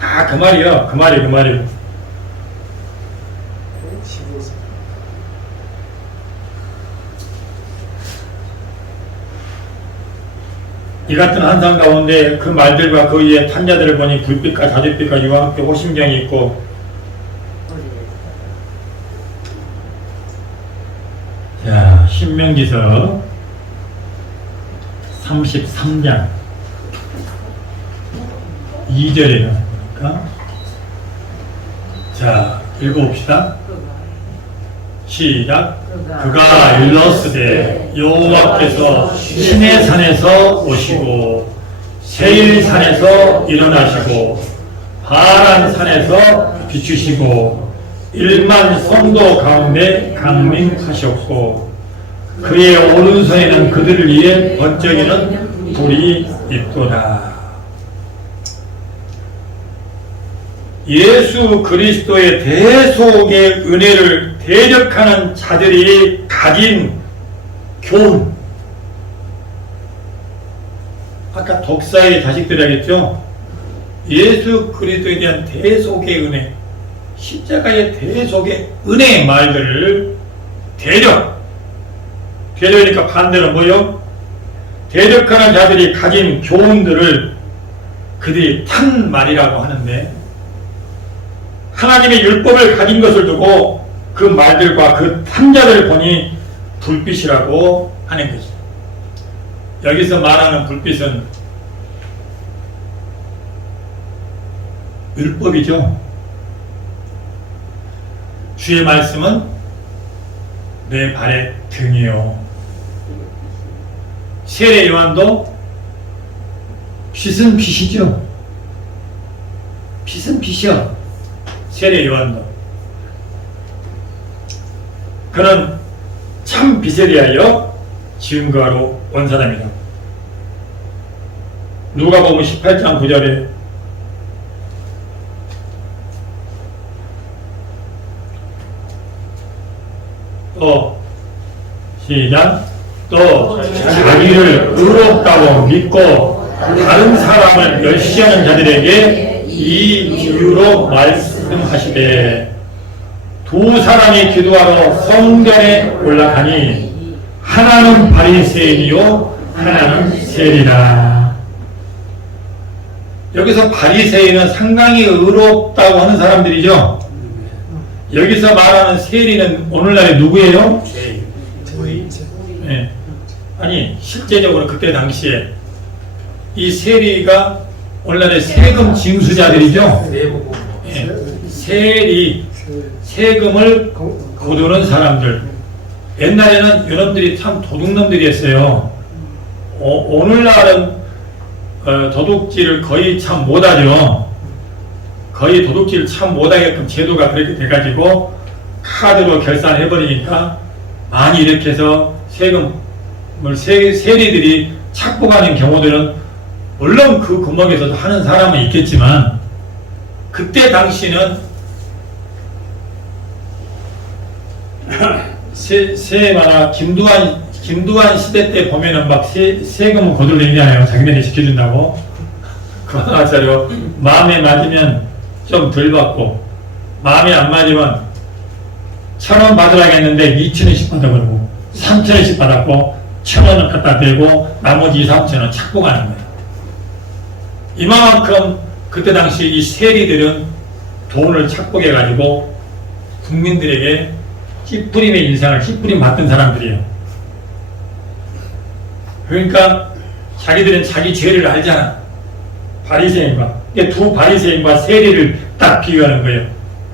다 그 말이요. 그 말이고. 이 같은 한상 가운데 그 말들과 그 위에 탄자들을 보니 불빛과 자줏빛과 이와 함께 호심경이 있고, 자, 신명기서 33장 2절에 나오니까, 자, 읽어봅시다. 시작. 그가 일러스되 여호와께서 시내 산에서 오시고 세일산에서 일어나시고 바란 산에서 비추시고 1만 성도 가운데 강림하셨고 그의 오른손에는 그들을 위해 번쩍이는 불이 있도다. 예수 그리스도의 대속의 은혜를 대적하는 자들이 가진 교훈. 아까 독사의 자식들이겠죠? 예수 그리스도에 대한 대속의 은혜, 십자가의 대속의 은혜의 말들을 대적이니까 반대로 뭐요? 대적하는 자들이 가진 교훈들을 그들이 탄 말이라고 하는데, 하나님의 율법을 가진 것을 두고 그 말들과 그 탐자들을 보니 불빛이라고 하는 거죠. 여기서 말하는 불빛은 율법이죠. 주의 말씀은 내 발의 등이요. 세례 요한도 빛은 빛이죠. 빛은 빛이요. 세례 요한도. 그는 참 빛에 대하여 증거하러 온 사람이다. 누가복음 18장 9절에 또 시작. 또 자기를 의롭다고 믿고 다른 사람을 멸시하는 자들에게 이 비유로 말씀하시되 두 사람이 기도하러 성전에 올라가니 하나는 바리새인이요 하나는 세리라. 여기서 바리새인은 상당히 의롭다고 하는 사람들이죠. 여기서 말하는 세리는 오늘날에 누구예요? 네. 아니 실제적으로 그때 당시에 이 세리가 오늘날의 세금 징수자들이죠. 네. 세금을 거두는 사람들. 옛날에는 이놈들이 참 도둑놈들이었어요. 오늘날은 도둑질을 거의 참 못하죠. 거의 도둑질을 참 못하게끔 제도가 그렇게 돼가지고 카드로 결산해버리니까 많이 이렇게 해서 세리들이 착복하는 경우들은 물론 그 구멍에서도 하는 사람은 있겠지만 그때 당시는 김두한 시대 때 보면은 막 세금을 거둘리잖아요. 자기네들이 지켜준다고. 그거 마찬가지로 마음에 맞으면 좀 덜 받고 마음에 안 맞으면 1,000원 받으라겠는데 2,000원씩 받아버리고 3,000원씩 받았고 1,000원을 갖다 대고 나머지 2,000~3,000원 착복하는 거예요. 이만큼 그때 당시 이 세리들은 돈을 착복해가지고 국민들에게 찌푸림의 인상을 찌푸림 받던 사람들이에요. 그러니까 자기들은 자기 죄를 알잖아. 바리새인과 두 바리새인과 세리를 딱 비교하는 거예요.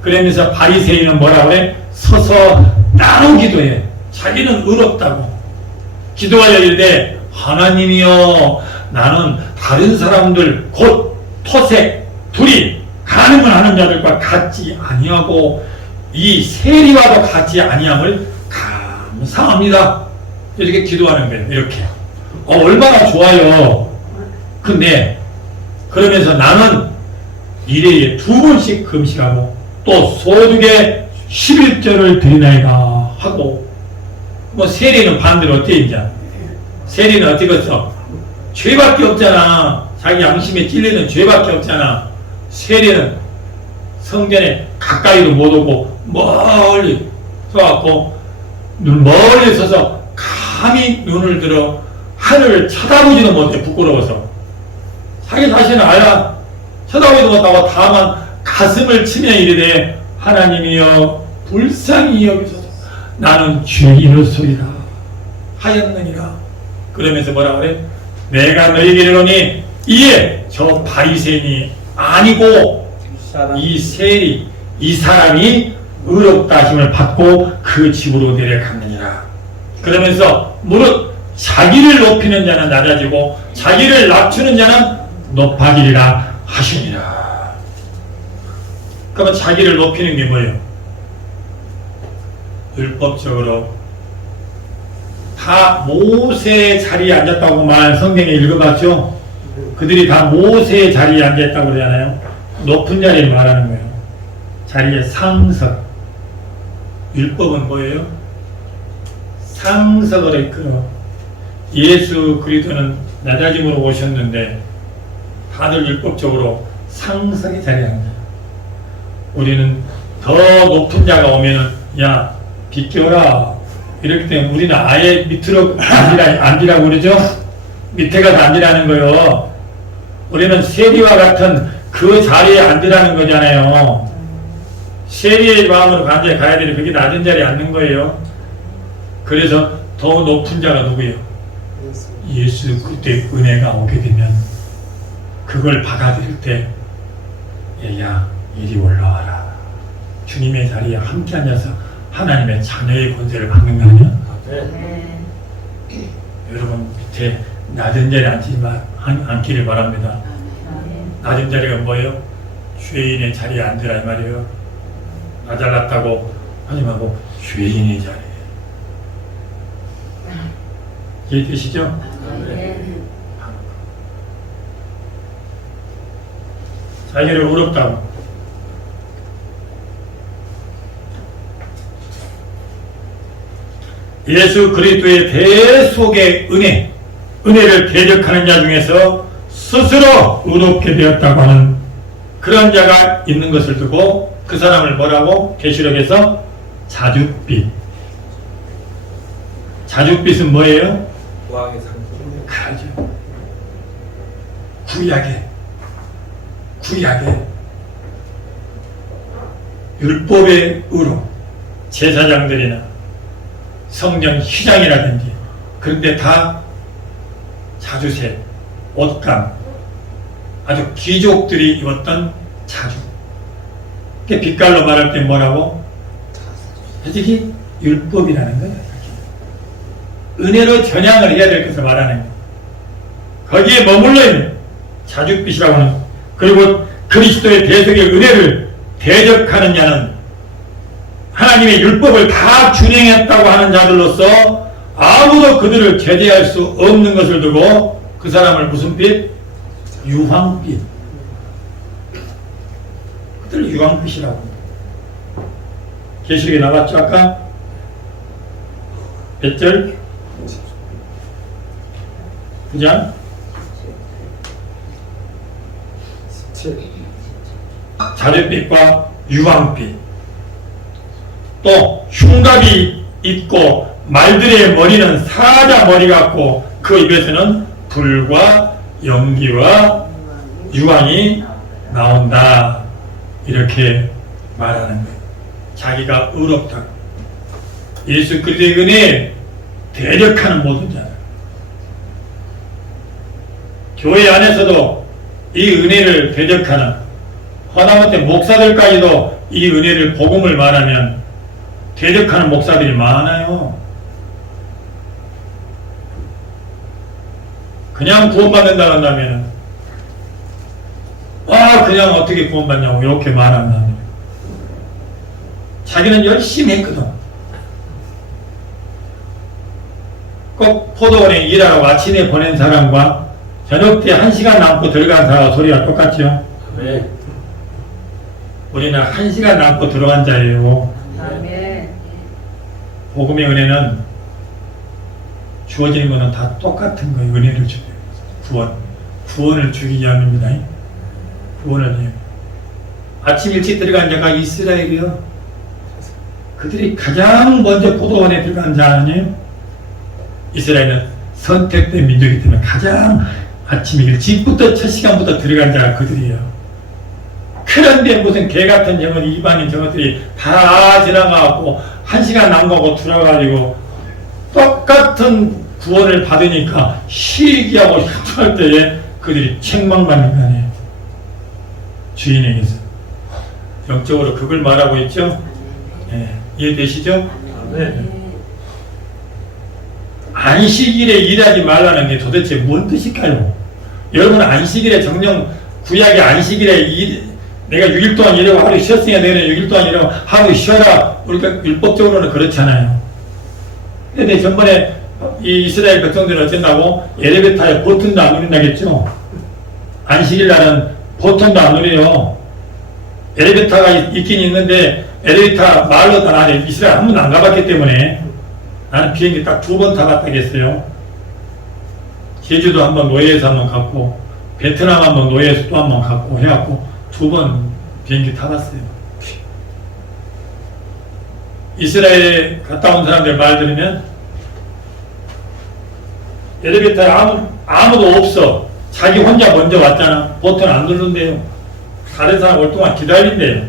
그러면서 바리새인은 뭐라고 해? 서서 따로 기도해. 자기는 의롭다고 기도하려 이르되 하나님이여 나는 다른 사람들 곧 토색, 둘이 하는 건 하는 자들과 같지 아니하고 이 세리와도 같지 아니함을 감사합니다. 이렇게 기도하는 거예요. 이렇게. 얼마나 좋아요. 근데 그러면서 나는 일회에 2번씩 금식하고 또 소득에 11절을 드리나이다 하고 뭐 세리는 반대로 어때 이제? 세리는 어떻겠어? 죄밖에 없잖아. 자기 양심에 찔리는 죄밖에 없잖아. 세리는 성전에 가까이도 못 오고 멀리 서갖고 멀리 서서 감히 눈을 들어 하늘을 쳐다보지도 못해. 부끄러워서 자기 자신은 알아. 쳐다보지도 못하고 다만 가슴을 치며 이르되 하나님이여 불쌍히 여기소서 나는 죄인이로소이다 하였느니라. 그러면서 뭐라 그래? 내가 너에게 이르노니 이에 저 바리새인이 아니고 이 세리 이 사람이 의롭다 힘을 받고 그 집으로 내려갔느니라. 그러면서 무릇 자기를 높이는 자는 낮아지고 자기를 낮추는 자는 높아지리라 하시니라. 그러면 자기를 높이는 게 뭐예요? 율법적으로 다 모세의 자리에 앉았다고 말 성경에 읽어봤죠? 그들이 다 모세의 자리에 앉았다고 그러잖아요. 높은 자리를 말하는 거예요. 자리의 상석. 율법은 뭐예요? 상석을 이끌어. 예수 그리스도는 낮아짐으로 오셨는데 다들 율법적으로 상석의 자리에 앉아요. 우리는 더 높은 자가 오면은 야 비켜라 이렇기 때문에 우리는 아예 밑으로 앉으라고 그러죠. 밑에 가서 앉으라는 거요. 우리는 세리와 같은 그 자리에 앉으라는 거잖아요. 세리의 마음으로 간절히 가야 되는 그게 낮은 자리에 앉는 거예요. 그래서 더 높은 자가 누구예요? 예수 그때 은혜가 오게 되면 그걸 받아들일 때 얘야 이리 올라와라. 주님의 자리에 함께 앉아서 하나님의 자녀의 권세를 받는 거 아니야? 네. 여러분 밑에 낮은 자리에 앉기를 바랍니다. 낮은 자리가 뭐예요? 죄인의 자리에 앉으라 이 말이에요. 나 잘났다고 하지 말고 죄인의 자리에. 이해되시죠? 자기를 의롭다고. 예수 그리스도의 대속의 은혜를 대적하는 자 중에서 스스로 의롭게 되었다고 하는 그런 자가 있는 것을 두고 그 사람을 뭐라고? 계시록에서 자줏빛. 자줏빛은 뭐예요? 왕의 상징. 가죠. 구약의 율법의 의로 제사장들이나 성전 휘장이라든지 그런데 다 자주색, 옷감, 아주 귀족들이 입었던 자주. 빛깔로 말할 때 뭐라고? 이게 율법이라는 거예요. 은혜로 전향을 해야 될 것을 말하는 거예요. 거기에 머물러 있는 자줏빛이라고 하는. 그리고 그리스도의 대속의 은혜를 대적하는 자는 하나님의 율법을 다 준행했다고 하는 자들로서 아무도 그들을 제재할 수 없는 것을 두고 그 사람을 무슨 빛? 유황빛. 그들 유황빛이라고. 계시록에 나왔죠 아까? 몇 절? 9장? 17. 자줏빛과 유황빛. 또 흉갑이 있고 말들의 머리는 사자 머리 같고 그 입에서는 불과 연기와 유황이 나온다. 이렇게 말하는 거예요. 자기가 의롭다. 예수 그리스도의 은혜에 대적하는 모든 자들. 교회 안에서도 이 은혜를 대적하는 하다못해 목사들까지도 이 은혜를 복음을 말하면 대적하는 목사들이 많아요. 그냥 구원받는다 한다면 다 그냥 어떻게 구원받냐고 이렇게 말하는 사람들. 자기는 열심히 했거든. 꼭 포도원에 일하러 아침에 보낸 사람과 저녁 때 1시간 남고 들어간 사람과 소리가 똑같죠. 네. 우리는 1시간 남고 들어간 자예요. 아멘. 복음의 은혜는 주어지는 것은 다 똑같은 거예요. 은혜를 주요. 구원을 주기 위함입니다. 구원을 위해. 아침 일찍 들어간 자가 이스라엘이요. 그들이 가장 먼저 포도원에 들어간 자 아니에요? 이스라엘은 선택된 민족이기 때문에 가장 아침 일찍부터 첫 시간부터 들어간 자가 그들이에요. 그런데 무슨 개 같은 정은 이방인 정어들이 다 지나가고 1시간 남가고 들어가지고 똑같은 구원을 받으니까 시기하고 협조할 때에 그들이 책망받는 거 아니에요. 주인에게서. 영적으로 그걸 말하고 있죠. 네. 이해되시죠? 네. 안식일에 일하지 말라는 게 도대체 뭔 뜻일까요? 여러분 안식일에 정령 구약의 안식일에 내가 6일 동안 일하고 하루 쉬었으니까 내일은 6일 동안 일하고 하루 쉬어라. 우리가 율법적으로는 그렇잖아요. 근데 전번에 이 이스라엘 백성들은 어쩐다고? 엘리베이터에 버튼도 안 누른다겠죠? 안식일 날은 버튼도 안 누려요. 엘리베이터가 있긴 있는데 엘리베이터 말로 다 나는 이스라엘 한 번도 안 가봤기 때문에 나는 비행기 딱 2번 타봤다겠어요. 제주도 한번 노예에서 한번 갔고 베트남 한번 노예에서 또 한번 갔고 해갖고 2번 비행기 타봤어요. 이스라엘에 갔다 온 사람들 말 들으면 엘리베이터에 아무도 없어. 자기 혼자 먼저 왔잖아. 버튼 안 누른대요. 다른 사람 올 동안 기다린대요.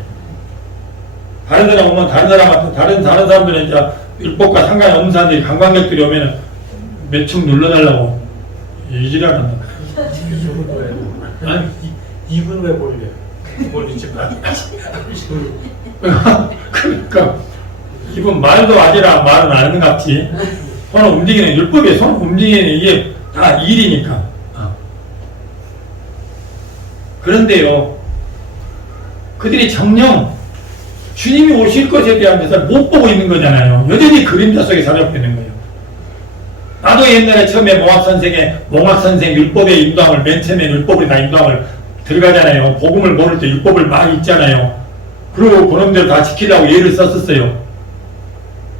다른 사람 오면 다른 사람한테 다른 사람들은 이제 율법과 상관이 없는 사람들이 관광객들이 오면은 몇 층 눌러달라고 이지랄한다. 아니 이분 왜 몰려? 몰리지 마. 그러니까 이분 말도 아니라 말은 안 하는 것 같지. 손을 움직이는 율법에 손을 움직이는 이게 다 일이니까. 그런데요, 그들이 정녕 주님이 오실 것에 대한 것을 못 보고 있는 거잖아요. 여전히 그림자 속에 사로잡혀 있는 거예요. 나도 옛날에 처음에 몽학선생 율법의 인도함을 맨 처음에 율법을 다 인도함을 들어가잖아요. 복음을 모를 때 율법을 막 읽잖아요. 그리고 그놈들 다 지키려고 예를 썼었어요.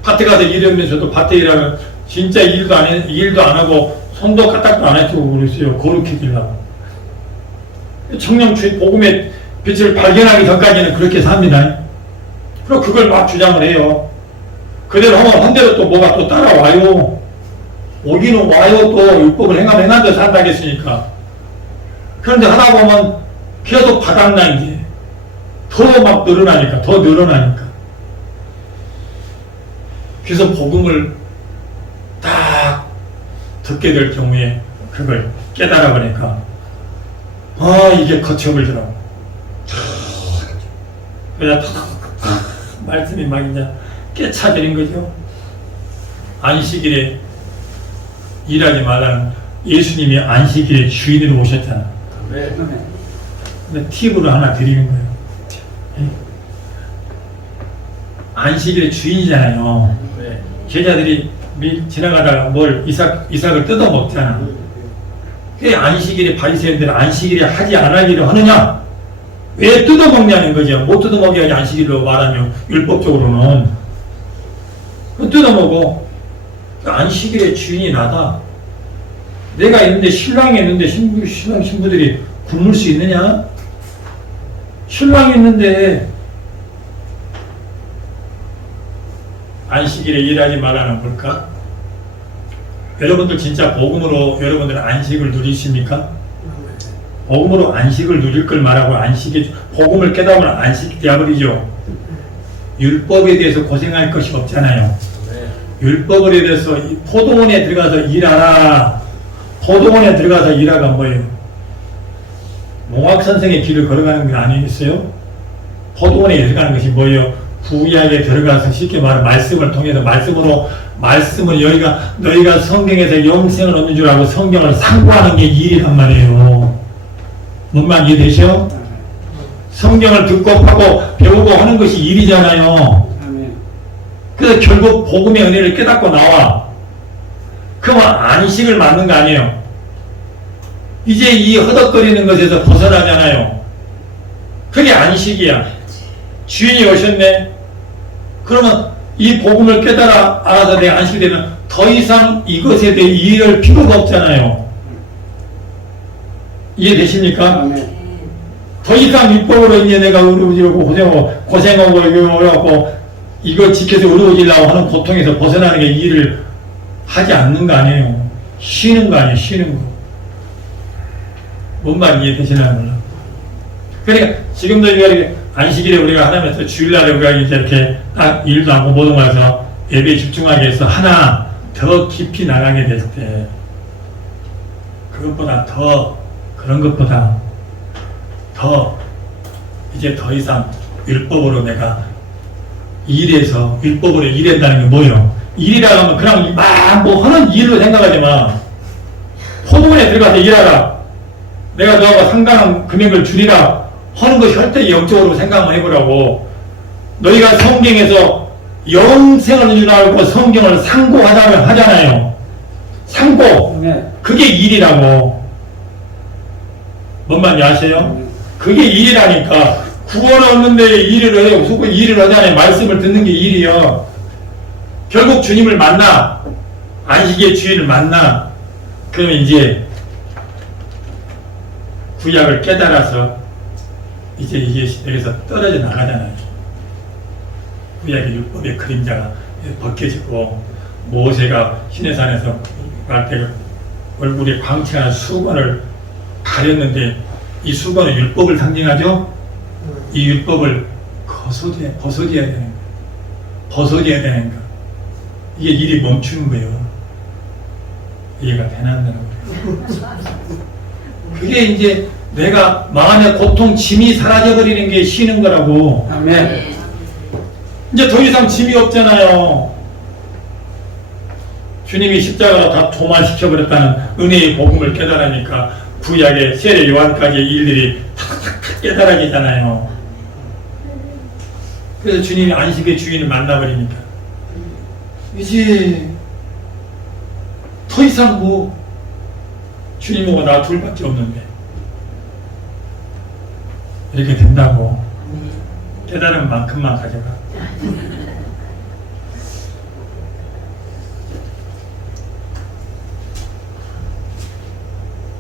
밭에 가서 일하면서도 밭에 일하면 진짜 일도 안 하고 손도 까딱도 안 해주고 그랬어요. 거룩해지려고. 청령 복음의 빛을 발견하기 전까지는 그렇게 삽니다. 그리고 그걸 막 주장을 해요. 그대로 하면 한대로 또 뭐가 또 따라와요. 오기는 와요. 또 율법을 행하면 대로 산다겠으니까. 그런데 하다 보면 계속 바닥나 이제. 더 막 늘어나니까. 그래서 복음을 딱 듣게 될 경우에 그걸 깨달아 보니까 이게 거쳐버리더라고. 그래서 말씀이 막 이제 깨차버린 거죠. 안식일에 일하지 말라는 예수님이 안식일에 주인으로 오셨잖아. 네. 근데 팁으로 하나 드리는 거예요. 안식일의 주인이잖아요. 네. 제자들이 지나가다가 이삭을 뜯어 먹잖아. 왜 안식일에 바리새인들은 안식일에 하지 않기를 하느냐? 왜 뜯어 먹냐는 거죠. 못 뜯어 먹여야지 안식일로 말하면 율법적으로는 뜯어 먹어. 안식일의 주인이 나다. 내가 있는데 신랑이 있는데 신부들이 굶을 수 있느냐? 신랑이 있는데 안식일에 일하지 말라는 걸까? 여러분들 진짜 복음으로 여러분들은 안식을 누리십니까? 복음으로 안식을 누릴 걸 말하고 복음을 깨달으면 안식이 되어버리죠. 율법에 대해서 고생할 것이 없잖아요. 율법에 대해서 포도원에 들어가서 일하라. 포도원에 들어가서 일하가 뭐예요? 몽학 선생의 길을 걸어가는 게 아니겠어요? 포도원에 들어가는 것이 뭐예요? 구약에 들어가서 쉽게 말하면 말씀을 통해서 말씀을 너희가 성경에서 영생을 얻는 줄 알고 성경을 상고하는 게 일이란 말이에요. 뭔 말 이해되죠? 성경을 듣고 하고 배우고 하는 것이 일이잖아요. 아멘. 그래서 결국 복음의 은혜를 깨닫고 나와. 그러면 안식을 맞는 거 아니에요. 이제 이 허덕거리는 것에서 벗어나잖아요. 그게 안식이야. 주인이 오셨네. 그러면 이 복음을 깨달아 알아서 내가 안식이 되면 더 이상 이것에 대해 이해할 필요가 없잖아요. 이해되십니까? 아멘. 더 이상 윗법으로 이제 내가 의료지고 고생하고 이래갖고 이거 지켜서 의료지려고 하는 고통에서 벗어나는 게 일을 하지 않는 거 아니에요. 쉬는 거 아니에요. 쉬는 거. 뭔 말 이해되시나 몰라. 그러니까 지금도 이렇게 안식일에 우리가 하나님께서 주일날에 우리가 이제 이렇게 딱 일도 하고 모든 거에서 예배에 집중하기 위해서 하나 더 깊이 나가게 될 때 그것보다 더 그런 것보다 더 이제 더 이상 율법으로 내가 일해서 율법으로 일한다는 게 뭐예요? 일이라고 하면 그냥 막 뭐 하는 일로 생각하지 마. 포도원에 들어가서 일하라. 내가 너하고 상당한 금액을 주리라 하는 것이 절대 영적으로 생각만 해보라고. 너희가 성경에서 영생을 줄 알고 성경을 상고하자면 하잖아요. 상고. 아멘. 그게 일이라고. 뭔 말인지 아세요? 그게 일이라니까. 구원을 얻는데 일을 해요. 그 일을 하잖아요. 말씀을 듣는 게 일이요. 결국 주님을 만나. 안식의 주인을 만나. 그러면 이제 구약을 깨달아서 이제 이게 여기서 떨어져 나가잖아요. 구약의 율법의 그림자가 벗겨지고 모세가 시내산에서 갈 때 얼굴에 광채한 수건을 가렸는데 이 수건은 율법을 상징하죠. 이 율법을 벗어져야 되는 거예요. 벗어져야 되는 거. 이게 일이 멈추는 거예요. 이해가 되는다는 거예요. 그게 이제 내가 마음의 고통, 짐이 사라져버리는 게 쉬는 거라고. 아멘. 이제 더 이상 짐이 없잖아요. 주님이 십자가로 다 도만시켜버렸다는 은혜의 복음을 깨달으니까 구약의 세례 요한까지의 일들이 탁탁탁 깨달아지잖아요. 그래서 주님이 안식의 주인을 만나버리니까 이제 더 이상 뭐 주님하고 나 둘밖에 없는데 이렇게 된다고. 깨달은 만큼만 가져가.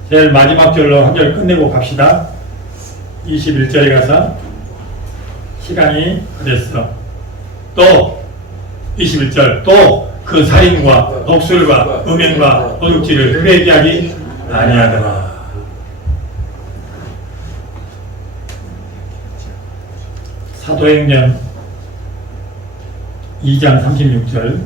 제일 마지막 절로 한 절 끝내고 갑시다. 21절에 가서 시간이 그랬어. 또 21절 또 그 살인과 독술과 음행과 도둑질을 회개하기 아니하더라. 사도행전 2장 36절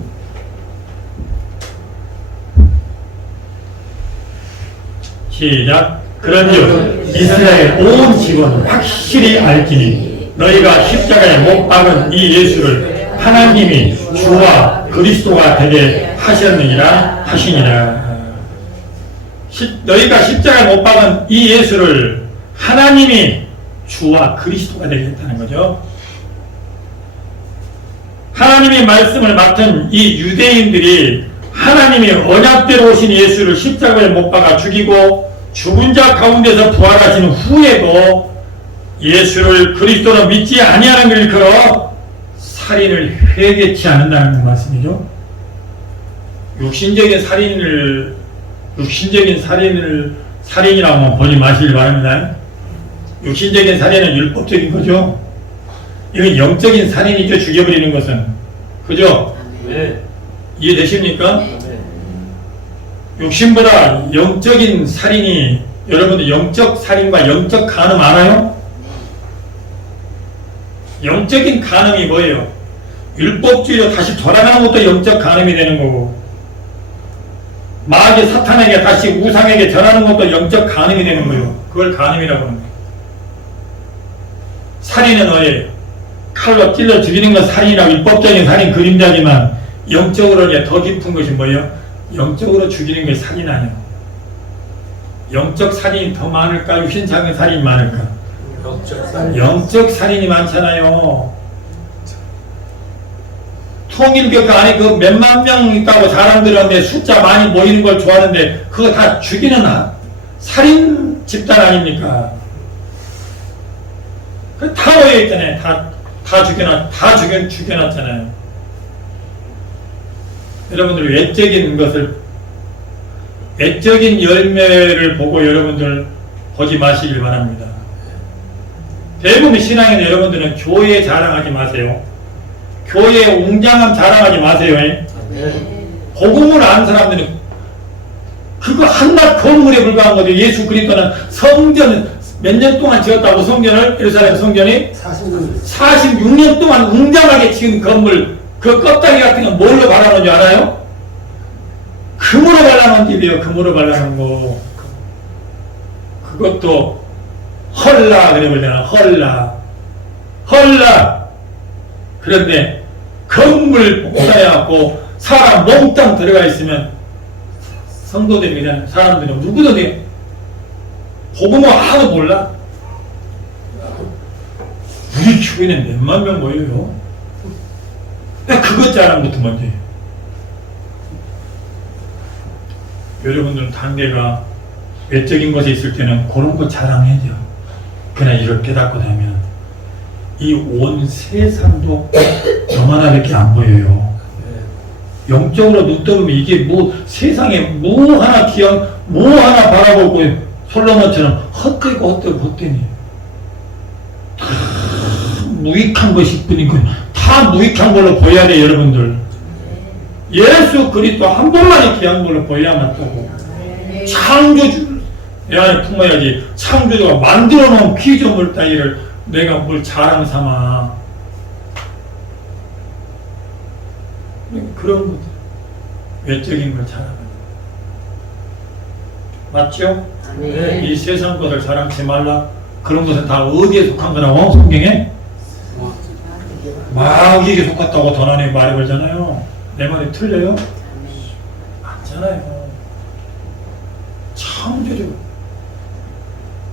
시작. 그런즉 이스라엘 온 집은 확실히 알지니 너희가 십자가에 못 박은 이 예수를 하나님이 주와 그리스도가 되게 하셨느니라 하시니라. 너희가 십자가에 못 박은 이 예수를 하나님이 주와 그리스도가 되게 했다는 거죠. 하나님의 말씀을 맡은 이 유대인들이 하나님이 언약대로 오신 예수를 십자가에 못 박아 죽이고 죽은 자 가운데서 부활하신 후에도 예수를 그리스도로 믿지 아니하는 걸 일컬어 살인을 회개치 않는다는 말씀이죠. 육신적인 살인이라고 보지 마시길 바랍니다. 육신적인 살인은 율법적인 거죠. 이건 영적인 살인이죠. 죽여버리는 것은. 그죠? 네. 이해되십니까? 육신보다 영적인 살인이, 여러분들 영적 살인과 영적 간음 알아요? 영적인 간음이 뭐예요? 율법주의로 다시 돌아가는 것도 영적 간음이 되는 거고, 마귀 사탄에게 다시 우상에게 전하는 것도 영적 간음이 되는 거예요. 그걸 간음이라고 하는 거예요. 살인은 뭐예요? 칼로 찔러 죽이는 건 살인이라고, 율법적인 살인 그림자지만 영적으로 더 깊은 것이 뭐예요? 영적으로 죽이는 게 살인 아니에요. 영적 살인이 더 많을까? 육신적인 살인이 많을까? 영적 살인. 영적 살인이 많잖아요. 통일교회 안에 그 몇만 명 있다고 사람들한테 숫자 많이 모이는 걸 좋아하는데 그거 다 죽이는 살인 집단 아닙니까? 그 다 모여있잖아요. 다 죽여놨잖아요. 여러분들 외적인 열매를 보고 여러분들 보지 마시길 바랍니다. 대부분 신앙인 여러분들은 교회 자랑하지 마세요. 교회 웅장함 자랑하지 마세요. 복음을 아는 사람들은 그거 한낱 건물에 불과한 거죠. 예수 그리스도는 성전 몇 년 동안 지었다고 성전을 예루살렘 성전이 46년 동안 웅장하게 지은 건물 그 껍데기 같은 건 뭘로 발라놓은 줄 알아요? 금으로 발라놓은 집이에요. 금으로 발라놓은 거. 그것도 헐라 그래 보잖아. 헐라. 그런데 건물 복사해갖고 사람 몽땅 들어가 있으면 성도들이 그냥 사람들은 누구도 복음을 하나도 몰라. 우리 교회는 몇만 명 모여요. 그것 자랑부터 먼저예요. 여러분들은 단계가 외적인 것에 있을 때는 그런 거 자랑해야죠. 그러나 이걸 깨닫고 나면 이 온 세상도 저만하게 안 보여요. 영적으로 눈 뜨면 이게 세상에 하나 귀한 하나 바라보고 솔로몬처럼 헛되니 다 무익한 것이 뿐이고 다 무익한 걸로 보여야 돼. 여러분들 예수 그리스도 한 번만이 귀한 걸로 보여야만 되고 창조주 내 안에 품어야지. 창조주가 만들어 놓은 피조물 따위를 내가 뭘 자랑 삼아. 그런 것들 외적인 걸 자랑하는 맞죠? 네. 이 세상 것을 자랑치 말라. 그런 것은 다 어디에 속한 거라고? 성경에? 마귀에게 속았다고 도난에 말해 걸잖아요. 내 말이 틀려요? 맞잖아요.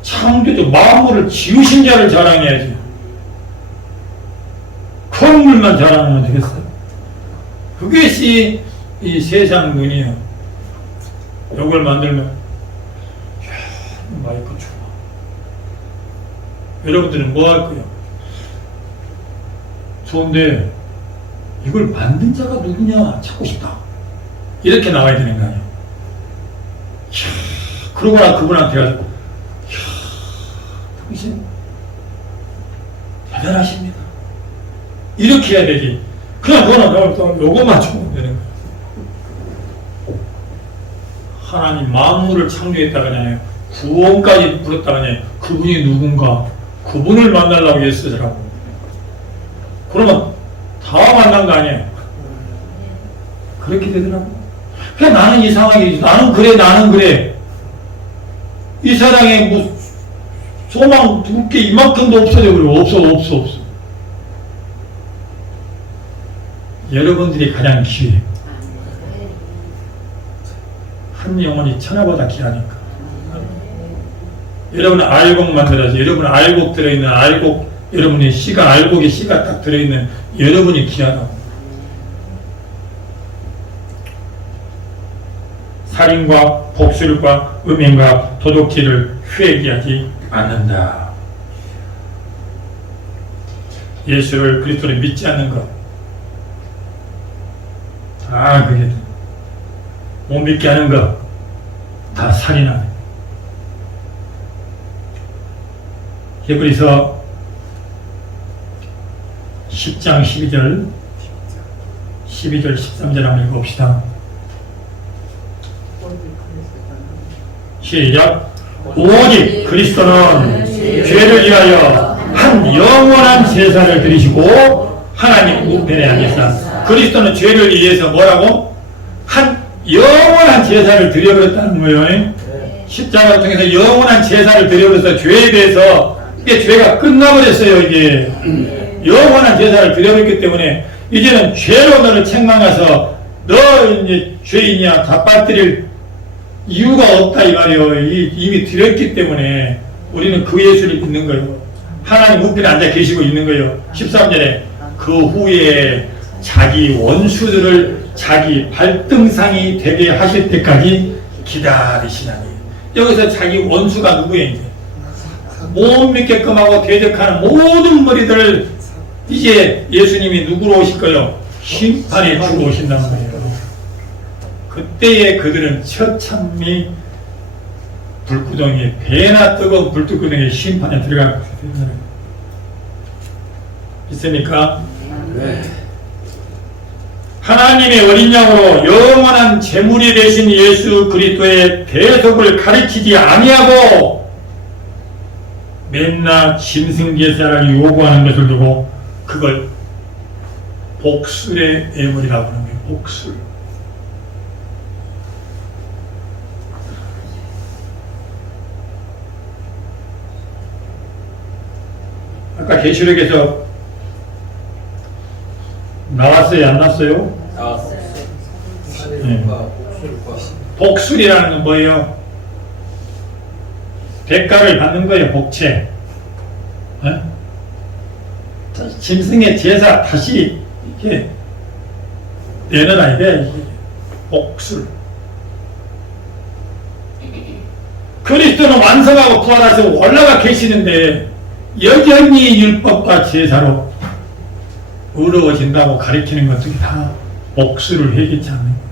창조주 만물을 지으신 자를 자랑해야지. 건물만 자랑하면 되겠어요? 그것이 이 세상 눈이에요. 이걸 만들면 마이크 좋아. 여러분들은 뭐 할 거예요? 좋은데 이걸 만든 자가 누구냐 찾고 싶다. 이렇게 나와야 되는 거 아니에요? 그러고나 그분한테 가지고 당신 대단하십니다. 이렇게 해야 되지. 그냥 그거는 요것만 주면 되는 거예요. 하나님 만물을 창조했다가냐, 구원까지 부렸다가냐, 그분이 누군가, 그분을 만나려고 애쓰더라고. 그러면 다 만난 거 아니에요? 그렇게 되더라고. 그냥 나는 이상하게, 나는 그래. 이 세상에 소망 둘 게 이만큼도 없어져 버려. 없어. 여러분들이 가장 귀해. 한 영혼이 천하보다 귀하니까. 여러분 알곡 만들어서 여러분 알곡 들어있는 여러분의 알곡에 씨가 딱 들어있는 여러분이 귀하다고. 살인과 복술과 음행과 도둑질을 회개하지 않는다. 예수를 그리스도를 믿지 않는 것. 그게 못 믿게 하는 것. 다 살인하네. 히브리서 10장 12절 13절 한번 읽어봅시다. 시작. 오직 그리스도는 죄를 위하여 한 영원한 제사를 드리시고 하나님 우편에 앉으사. 그리스도는 죄를 위해서 뭐라고? 한 영원한 제사를 드려버렸다는 거예요. 십자가를 통해서 영원한 제사를 드려버려서 죄에 대해서 이게 죄가 끝나버렸어요. 이게 영원한 제사를 드려버렸기 때문에 이제는 죄로 너를 책망해서 너 이제 죄인이야 다 빠뜨릴 이유가 없다 이 말이에요. 이미 드렸기 때문에 우리는 그 예수를 믿는 거예요. 하나님 우편에 앉아 계시고 있는 거예요. 13절에 그 후에 자기 원수들을 자기 발등상이 되게 하실 때까지 기다리시나니. 여기서 자기 원수가 누구예요? 못 믿게끔 하고 대적하는 모든 머리들을 이제 예수님이 누구로 오실 거예요? 심판에 주고 오신다는 거예요. 그때에 그들은 처참히 불구덩이에, 배나 뜨거운 불뚝구덩이에 심판에 들어가고 있습니다. 있습니까? 네. 하나님의 어린 양으로 영원한 제물이 되신 예수 그리스도의 대속을 가르치지 아니하고 맨날 짐승제사를 요구하는 것을 두고 그걸 복술의 예물이라고 하는 거예요. 복술. 아까 계시록에서 나왔어요? 안 나왔어요? 살인과 복술과 복술이라는 건 뭐예요? 대가를 받는 거예요. 복채. 어? 짐승의 제사 다시 이렇게 내려놔야 돼. 복술. 그리스도는 완성하고 부활하셔서 올라가 계시는데 여전히 율법과 제사로 의로워진다고 가리키는 것들이 다 복수를 해겠지 않는 거예요.